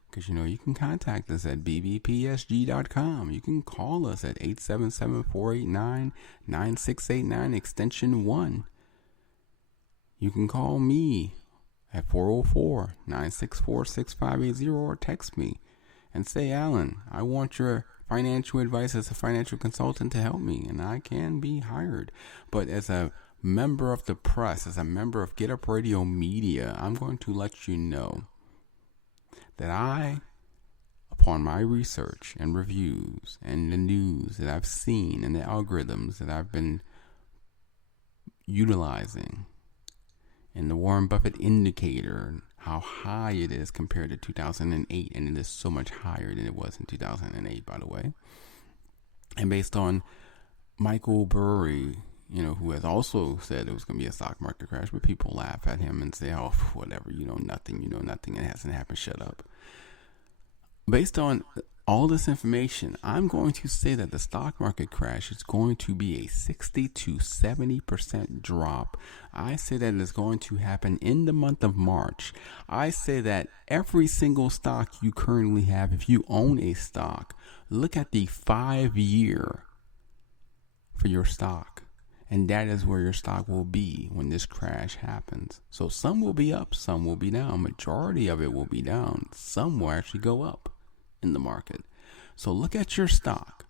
because you can contact us at bbpsg.com. You can call us at 877-489-9689 extension 1. You can call me at 404-964-6580 or text me and say, Alan, I want your financial advice as a financial consultant to help me, and I can be hired. But as a member of the press, as a member of Get Up Radio Media, I'm going to let you know that I, upon my research and reviews and the news that I've seen and the algorithms that I've been utilizing, and the Warren Buffett indicator, how high it is compared to 2008, and it is so much higher than it was in 2008, by the way. And based on Michael Burry, who has also said it was going to be a stock market crash, but people laugh at him and say, oh, whatever, you know nothing, it hasn't happened, shut up. Based on all this information, I'm going to say that the stock market crash is going to be a 60 to 70% drop. I say that it's going to happen in the month of March. I say that every single stock you currently have, if you own a stock, look at the 5-year for your stock. And that is where your stock will be when this crash happens. So some will be up, some will be down. Majority of it will be down. Some will actually go up in the market. So look at your stock.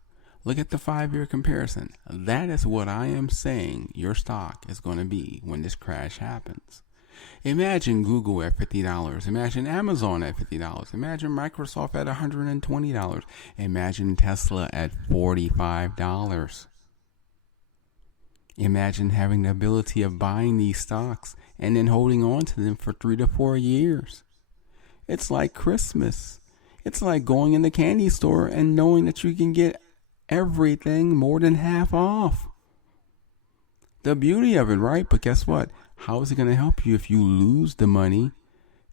Look at the 5-year comparison. That is what I am saying your stock is going to be when this crash happens. Imagine Google at $50. Imagine Amazon at $50. Imagine Microsoft at $120. Imagine Tesla at $45. Imagine having the ability of buying these stocks and then holding on to them for 3 to 4 years. It's like Christmas. It's like going in the candy store and knowing that you can get everything more than half off. The beauty of it, right? But guess what? How is it going to help you if you lose the money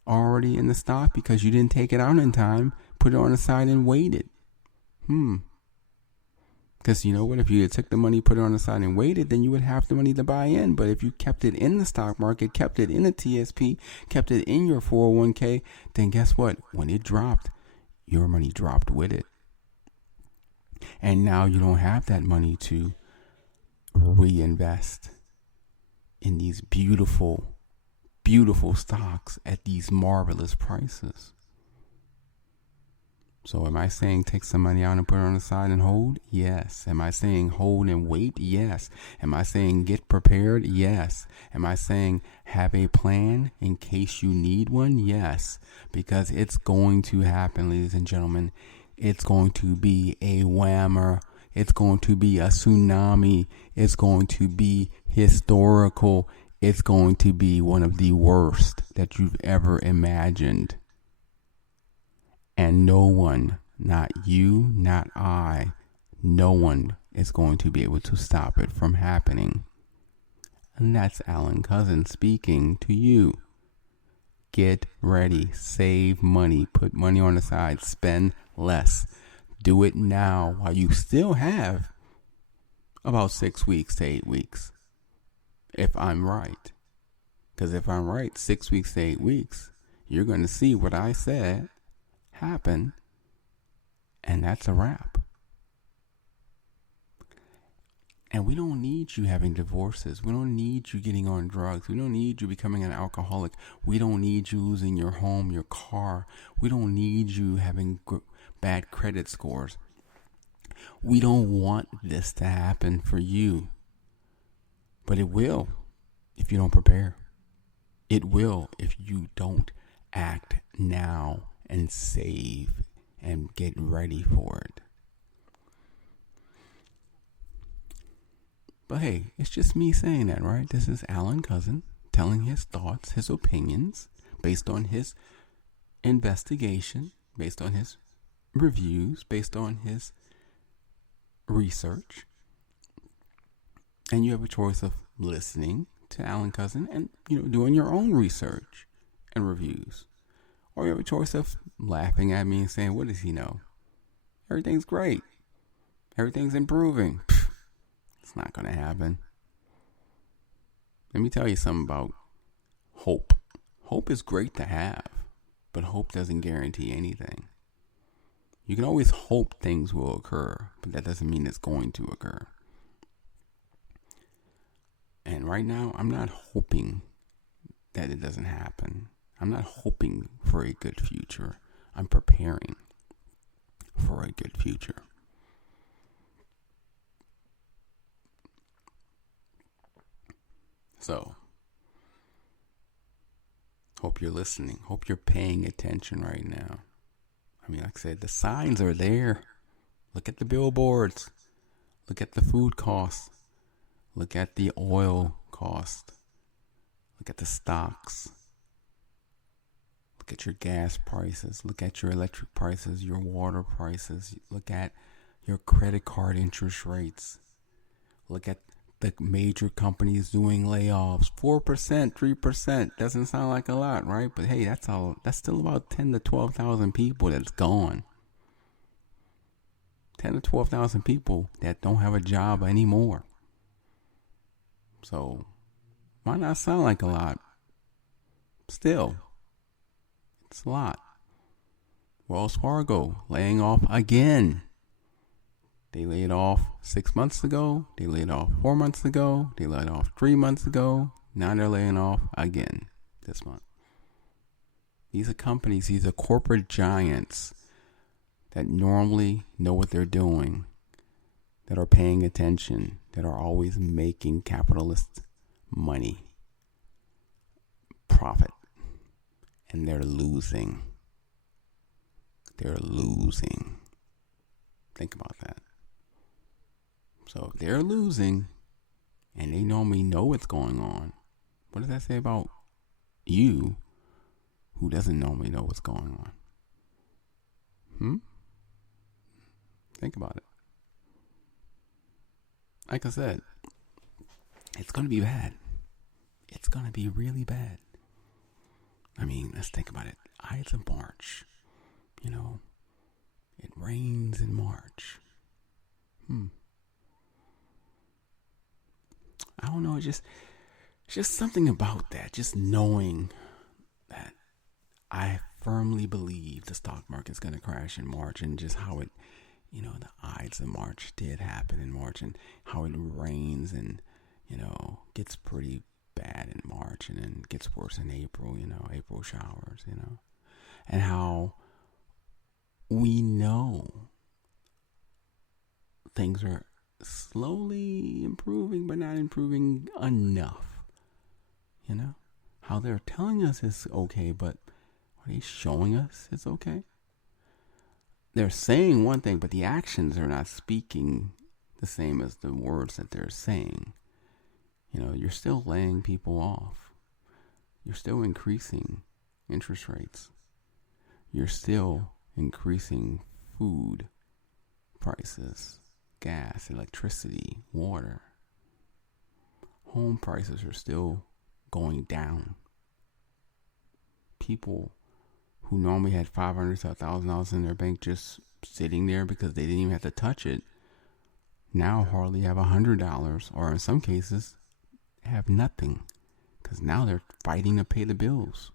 already in the stock because you didn't take it out in time, put it on the side and waited? Because you know what? If you took the money, put it on the side and waited, then you would have the money to buy in. But if you kept it in the stock market, kept it in the TSP, kept it in your 401k, then guess what? When it dropped, your money dropped with it. And now you don't have that money to reinvest in these beautiful, beautiful stocks at these marvelous prices. So am I saying take some money out and put it on the side and hold? Yes. Am I saying hold and wait? Yes. Am I saying get prepared? Yes. Am I saying have a plan in case you need one? Yes. Because it's going to happen, ladies and gentlemen. It's going to be a whammer. It's going to be a tsunami. It's going to be historical. It's going to be one of the worst that you've ever imagined. And no one, not you, not I, no one is going to be able to stop it from happening. And that's Alan Cousin speaking to you. Get ready, save money, put money on the side, spend less. Do it now while you still have about 6 weeks to 8 weeks. If I'm right. Because if I'm right, 6 weeks to 8 weeks, you're going to see what I said happen, and that's a wrap. And we don't need you having divorces. We don't need you getting on drugs. We don't need you becoming an alcoholic. We don't need you losing your home, your car. We don't need you having bad credit scores. We don't want this to happen for you. But it will if you don't prepare. It will if you don't act now and save and get ready for it. But hey, it's just me saying that, right? This is Alan Cousin telling his thoughts, his opinions. based on his investigation, based on his reviews, based on his research. And you have a choice of listening to Alan Cousin and, doing your own research and reviews. Or you have a choice of laughing at me and saying, what does he know? Everything's great. Everything's improving. It's not going to happen. Let me tell you something about hope. Hope is great to have, but hope doesn't guarantee anything. You can always hope things will occur, but that doesn't mean it's going to occur. And right now, I'm not hoping that it doesn't happen. I'm not hoping for a good future. I'm preparing for a good future. So, hope you're listening. Hope you're paying attention right now. I mean, like I said, the signs are there. Look at the billboards. Look at the food costs. Look at the oil cost. Look at the stocks. Look at your gas prices. Look at your electric prices, your water prices. Look at your credit card interest rates. Look at the major companies doing layoffs. 4%, 3%. Doesn't sound like a lot, right? But hey, that's still about 10 to 12,000 people that's gone. 10 to 12,000 people that don't have a job anymore. So, might not sound like a lot. Still, it's a lot. Wells Fargo laying off again. They laid off 6 months ago. They laid off 4 months ago. They laid off 3 months ago. Now they're laying off again this month. These are companies, these are corporate giants that normally know what they're doing, that are paying attention, that are always making capitalist money, profit, and they're losing. They're losing. Think about that. So if they're losing and they normally know what's going on, what does that say about you who doesn't normally know what's going on? Think about it. Like I said, it's going to be bad. It's going to be really bad. I mean, let's think about it. Ides of March. It rains in March. I don't know. It's just something about that. Just knowing that I firmly believe the stock market's going to crash in March, and just how it, the Ides of March did happen in March, and how it rains and, gets pretty bad in March and then gets worse in April, April showers, and how we know things are slowly improving, but not improving enough. How they're telling us it's okay, but are they showing us it's okay? They're saying one thing, but the actions are not speaking the same as the words that they're saying. You're still laying people off. You're still increasing interest rates. You're still increasing food prices, gas, electricity, water. Home prices are still going down. People who normally had $500 to $1,000 in their bank just sitting there because they didn't even have to touch it, now hardly have $100, or in some cases have nothing, because now they're fighting to pay the bills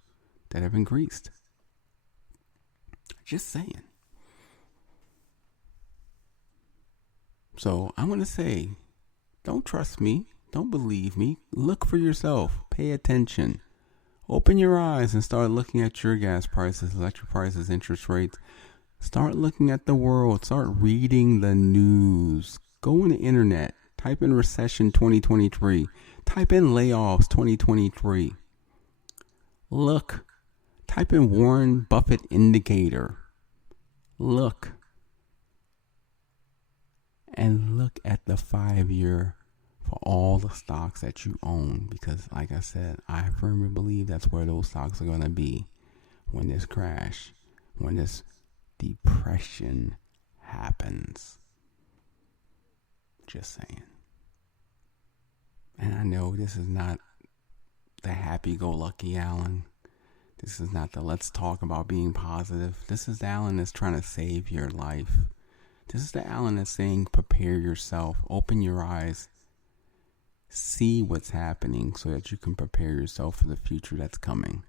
that have increased. Just saying. So I'm going to say, don't trust me. Don't believe me. Look for yourself. Pay attention. Open your eyes and start looking at your gas prices, electric prices, interest rates. Start looking at the world. Start reading the news. Go on the internet. Type in recession 2023. Type in layoffs 2023. Look. Type in Warren Buffett indicator. Look. And look at the 5-year for all the stocks that you own, because like I said, I firmly believe that's where those stocks are going to be when this crash, when this depression happens. Just saying. And I know this is not the happy-go-lucky Alan. This is not the let's talk about being positive. This is the Alan that's trying to save your life. This is the Alan that's saying prepare yourself, open your eyes, see what's happening so that you can prepare yourself for the future that's coming.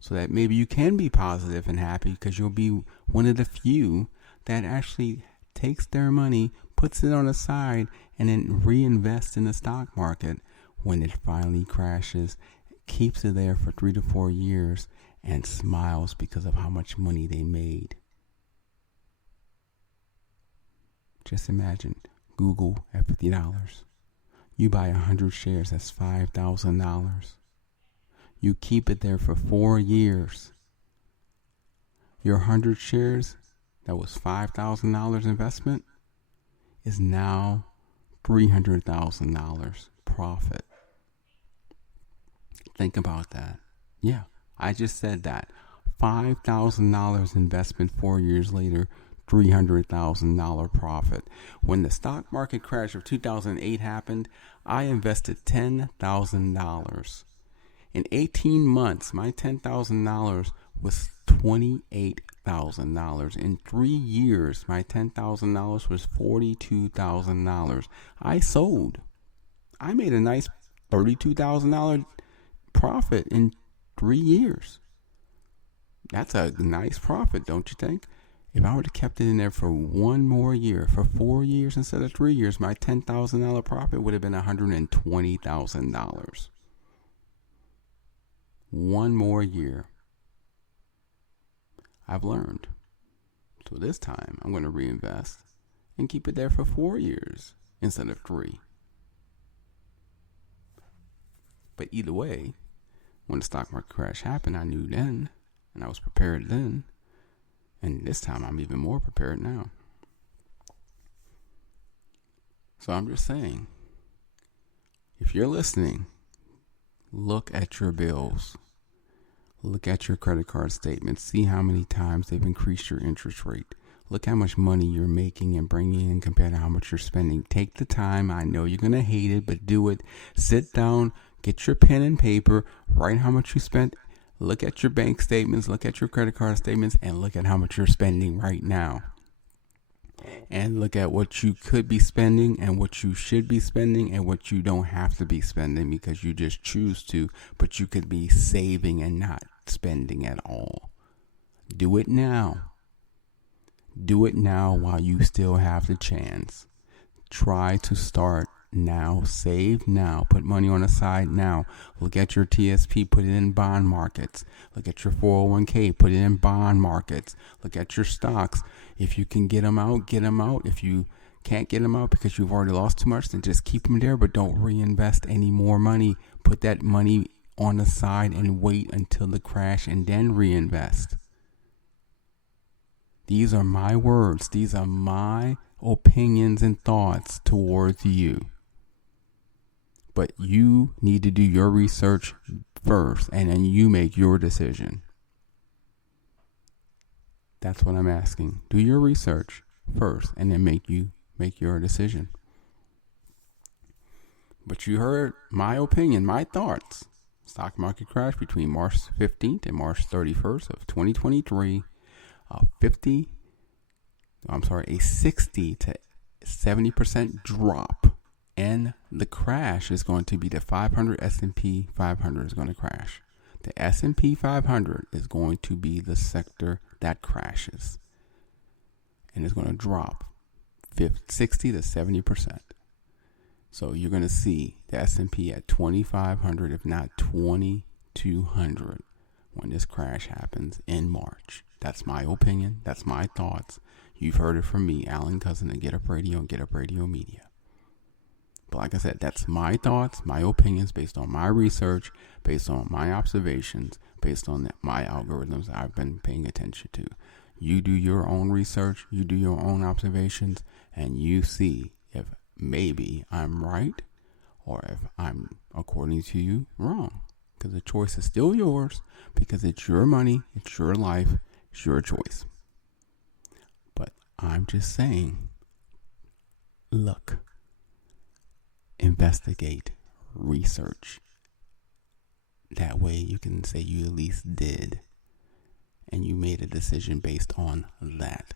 So that maybe you can be positive and happy because you'll be one of the few that actually takes their money, puts it on the side, and then reinvests in the stock market when it finally crashes, keeps it there for 3 to 4 years, and smiles because of how much money they made. Just imagine Google at $50. You buy 100 shares, that's $5,000. You keep it there for 4 years. Your 100 shares, that was $5,000 investment, is now $300,000 profit. Think about that. Yeah, I just said that. $5,000 investment 4 years later, $300,000 profit. When the stock market crash of 2008 happened, I invested $10,000. In 18 months, my $10,000 was $28,000. In 3 years, my $10,000 was $42,000. I sold. I made a nice $32,000 profit in 3 years. That's a nice profit, don't you think? If I would have kept it in there for 1 more year, for 4 years instead of 3 years, my $10,000 profit would have been $120,000. 1 more year. I've learned. So this time, I'm going to reinvest and keep it there for 4 years instead of 3. But either way, when the stock market crash happened, I knew then, and I was prepared then. And this time, I'm even more prepared now. So I'm just saying, if you're listening, look at your bills. Look at your credit card statements. See how many times they've increased your interest rate. Look how much money you're making and bringing in compared to how much you're spending. Take the time. I know you're going to hate it, but do it. Sit down, get your pen and paper, write how much you spent. Look at your bank statements, look at your credit card statements, and look at how much you're spending right now. And look at what you could be spending and what you should be spending and what you don't have to be spending because you just choose to, but you could be saving and not spending at all. Do it now. Do it now while you still have the chance. Try to start now. Save now. Put money on the side now. Look at your TSP. Put it in bond markets. Look at your 401k. Put it in bond markets. Look at your stocks. If you can get them out, get them out. If you can't get them out because you've already lost too much, then just keep them there, but don't reinvest any more money. Put that money on the side and wait until the crash and then reinvest. These are my words. These are my opinions and thoughts towards you. But you need to do your research first, and then you make your decision. That's what I'm asking. Do your research first, and then make your decision. But you heard my opinion, my thoughts. Stock market crash between March 15th and March 31st of 2023. A 60 to 70% drop. And the crash is going to be the 500 S&P 500 is going to crash. The S&P 500 is going to be the sector that crashes. And it's going to drop 60 to 70%. So you're going to see the S&P at 2,500, if not 2,200, when this crash happens in March. That's my opinion. That's my thoughts. You've heard it from me, Alan Cousin, of Get Up Radio and Get Up Radio Media. But like I said, that's my thoughts, my opinions, based on my research, based on my observations, based on my algorithms I've been paying attention to. You do your own research, you do your own observations, and you see if maybe I'm right, or if I'm, according to you, wrong. Because the choice is still yours, because it's your money, it's your life, it's your choice. But I'm just saying, look, investigate, research. That way you can say you at least did, and you made a decision based on that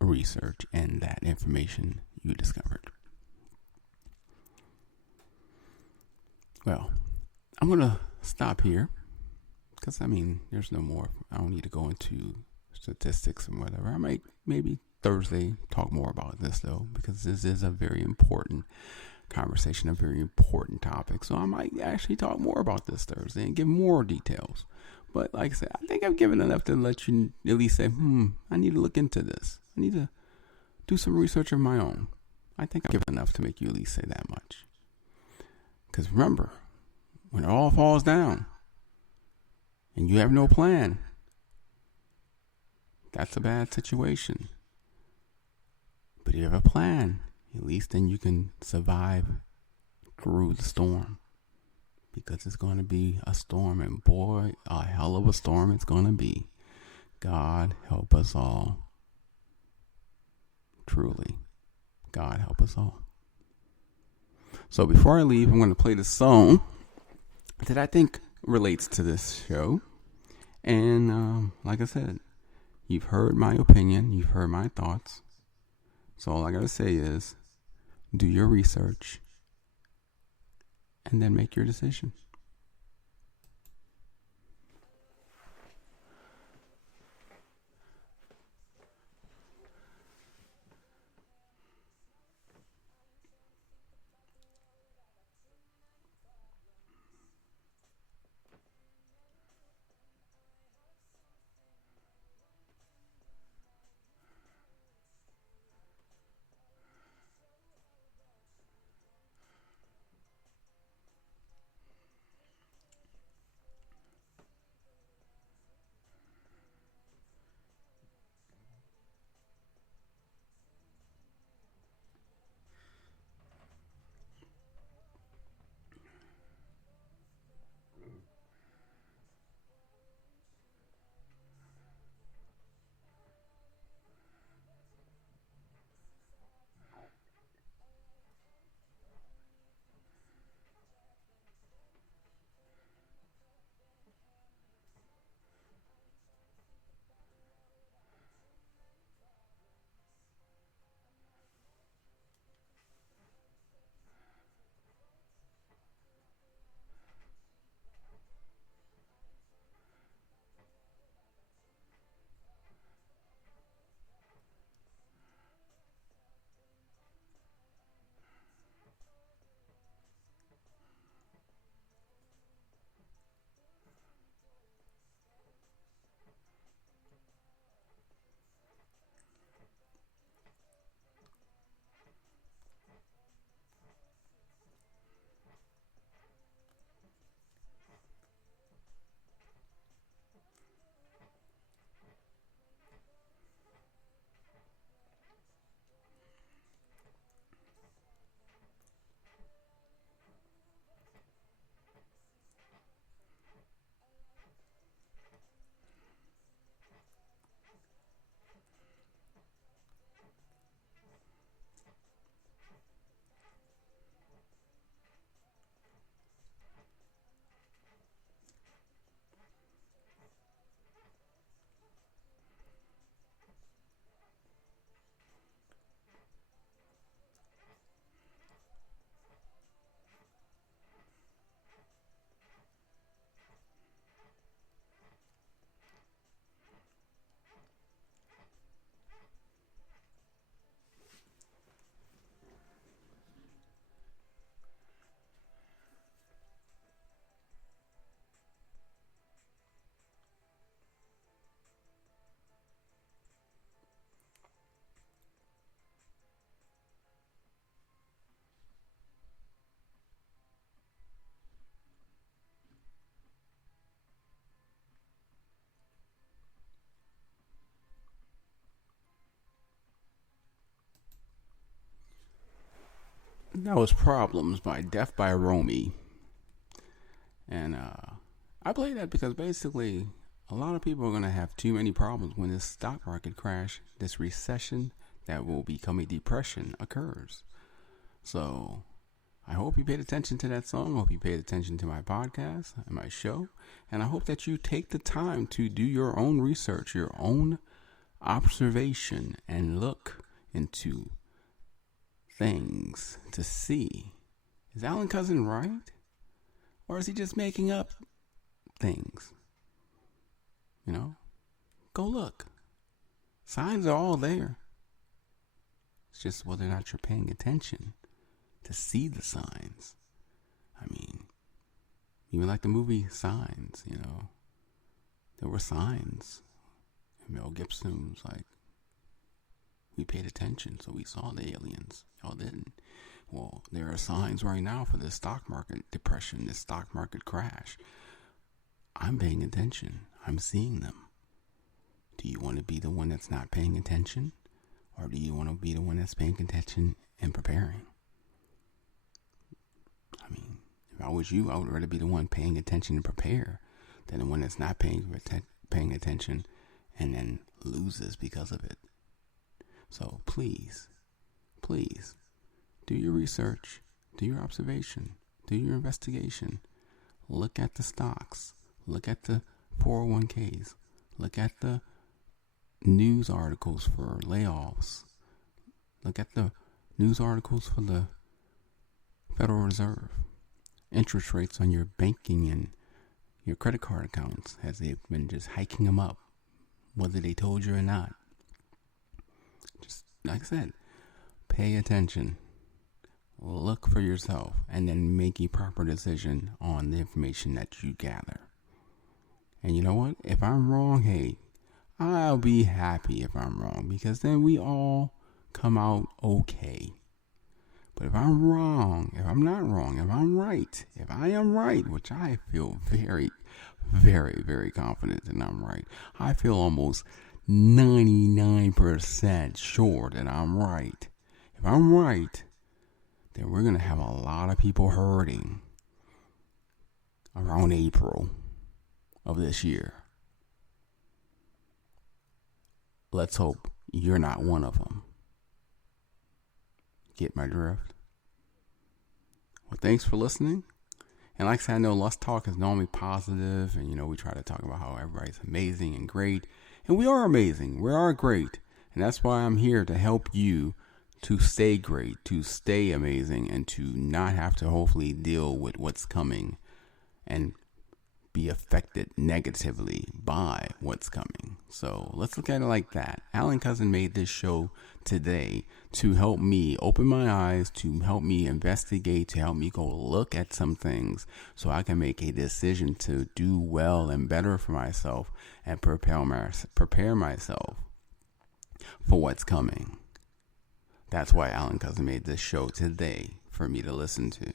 research and that information you discovered. Well, I'm going to stop here because, there's no more. I don't need to go into statistics and whatever. I might maybe Thursday talk more about this, though, because this is a very important conversation, a very important topic. So I might actually talk more about this Thursday and give more details. But like I said, I think I've given enough to let you at least say, I need to look into this. I need to do some research of my own. I think I've given enough to make you at least say that much. Because remember, when it all falls down and you have no plan, that's a bad situation. But if you have a plan, at least then you can survive through the storm. Because it's going to be a storm, and boy, a hell of a storm it's going to be. God help us all. Truly, God help us all. So before I leave, I'm going to play the song that I think relates to this show. And like I said, you've heard my opinion, you've heard my thoughts. So all I got to say is, do your research and then make your decision. That was Problems by Death by Romy. And I play that because basically a lot of people are going to have too many problems when this stock market crash, this recession that will become a depression occurs. So I hope you paid attention to that song. I hope you paid attention to my podcast and my show. And I hope that you take the time to do your own research, your own observation, and look into things to see, is Alan Cousin right? Or is he just making up things? Go look. Signs are all there. It's just whether or not you're paying attention to see the signs. I mean, even like the movie Signs, there were signs. And Mel Gibson was like, we paid attention, so we saw the aliens. Y'all didn't. Well, there are signs right now for this stock market depression, this stock market crash. I'm paying attention. I'm seeing them. Do you want to be the one that's not paying attention? Or do you want to be the one that's paying attention and preparing? I mean, if I was you, I would rather be the one paying attention and prepare than the one that's not paying attention and then loses because of it. So please, do your research, do your observation, do your investigation. Look at the stocks, look at the 401ks, look at the news articles for layoffs, look at the news articles for the Federal Reserve, interest rates on your banking and your credit card accounts as they've been just hiking them up, whether they told you or not. Just like I said, pay attention, look for yourself, and then make a proper decision on the information that you gather. And you know what? If I'm wrong, hey, I'll be happy if I'm wrong, because then we all come out okay. But if I'm wrong, if I'm not wrong, if I'm right, if I am right, which I feel very, very, very confident that I'm right. I feel almost 99% sure that I'm right. If I'm right, then we're going to have a lot of people hurting around April of this year. Let's hope you're not one of them. Get my drift? Well, thanks for listening. And like I said, I know Let's Talk is normally positive, and we try to talk about how everybody's amazing and great. And we are amazing. We are great. And that's why I'm here to help you to stay great, to stay amazing, and to not have to hopefully deal with what's coming and be affected negatively by what's coming. So let's look at it like that. Alan Cousin made this show today to help me open my eyes, to help me investigate, to help me go look at some things so I can make a decision to do well and better for myself and prepare myself for what's coming. That's why Alan Cousin made this show today for me to listen to.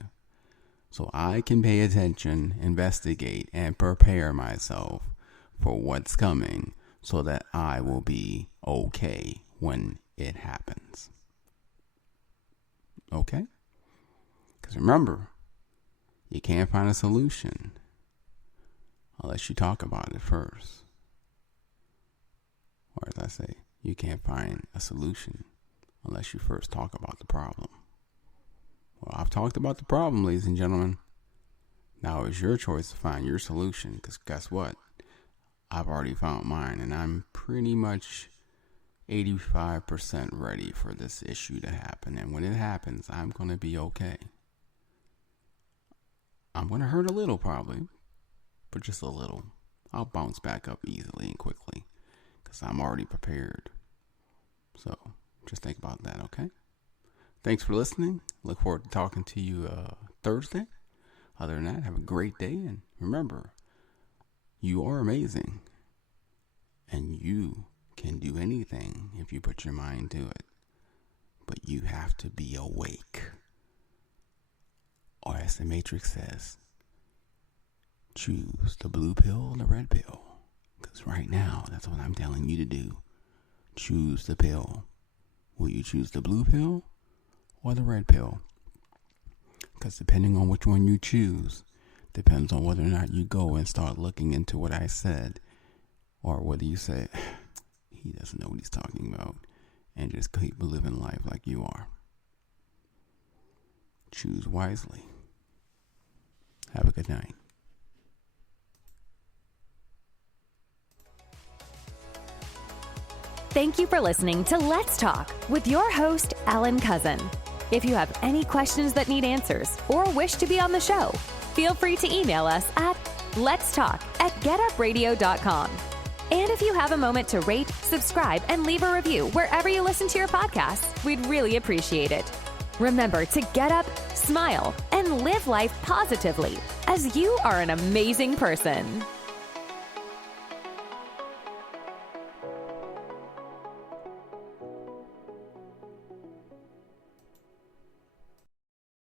So I can pay attention, investigate, and prepare myself for what's coming so that I will be okay when it happens. Okay? Because remember, you can't find a solution unless you talk about it first. Or as I say, you can't find a solution unless you first talk about the problem. Well, I've talked about the problem, ladies and gentlemen. Now it's your choice to find your solution, because guess what? I've already found mine, and I'm pretty much 85% ready for this issue to happen. And when it happens, I'm going to be okay. I'm going to hurt a little probably, but just a little. I'll bounce back up easily and quickly because I'm already prepared. So just think about that, okay? Thanks for listening. Look forward to talking to you Thursday. Other than that, have a great day. And remember, you are amazing. And you can do anything if you put your mind to it. But you have to be awake. Or as the Matrix says, choose the blue pill or the red pill. Because right now, that's what I'm telling you to do. Choose the pill. Will you choose the blue pill or the red pill? Because depending on which one you choose, depends on whether or not you go and start looking into what I said, or whether you say, he doesn't know what he's talking about, and just keep living life like you are. Choose wisely. Have a good night. Thank you for listening to Let's Talk with your host, Alan Cousin. If you have any questions that need answers or wish to be on the show, feel free to email us at letstalk@getupradio.com. And if you have a moment to rate, subscribe, and leave a review wherever you listen to your podcasts, we'd really appreciate it. Remember to get up, smile, and live life positively, as you are an amazing person.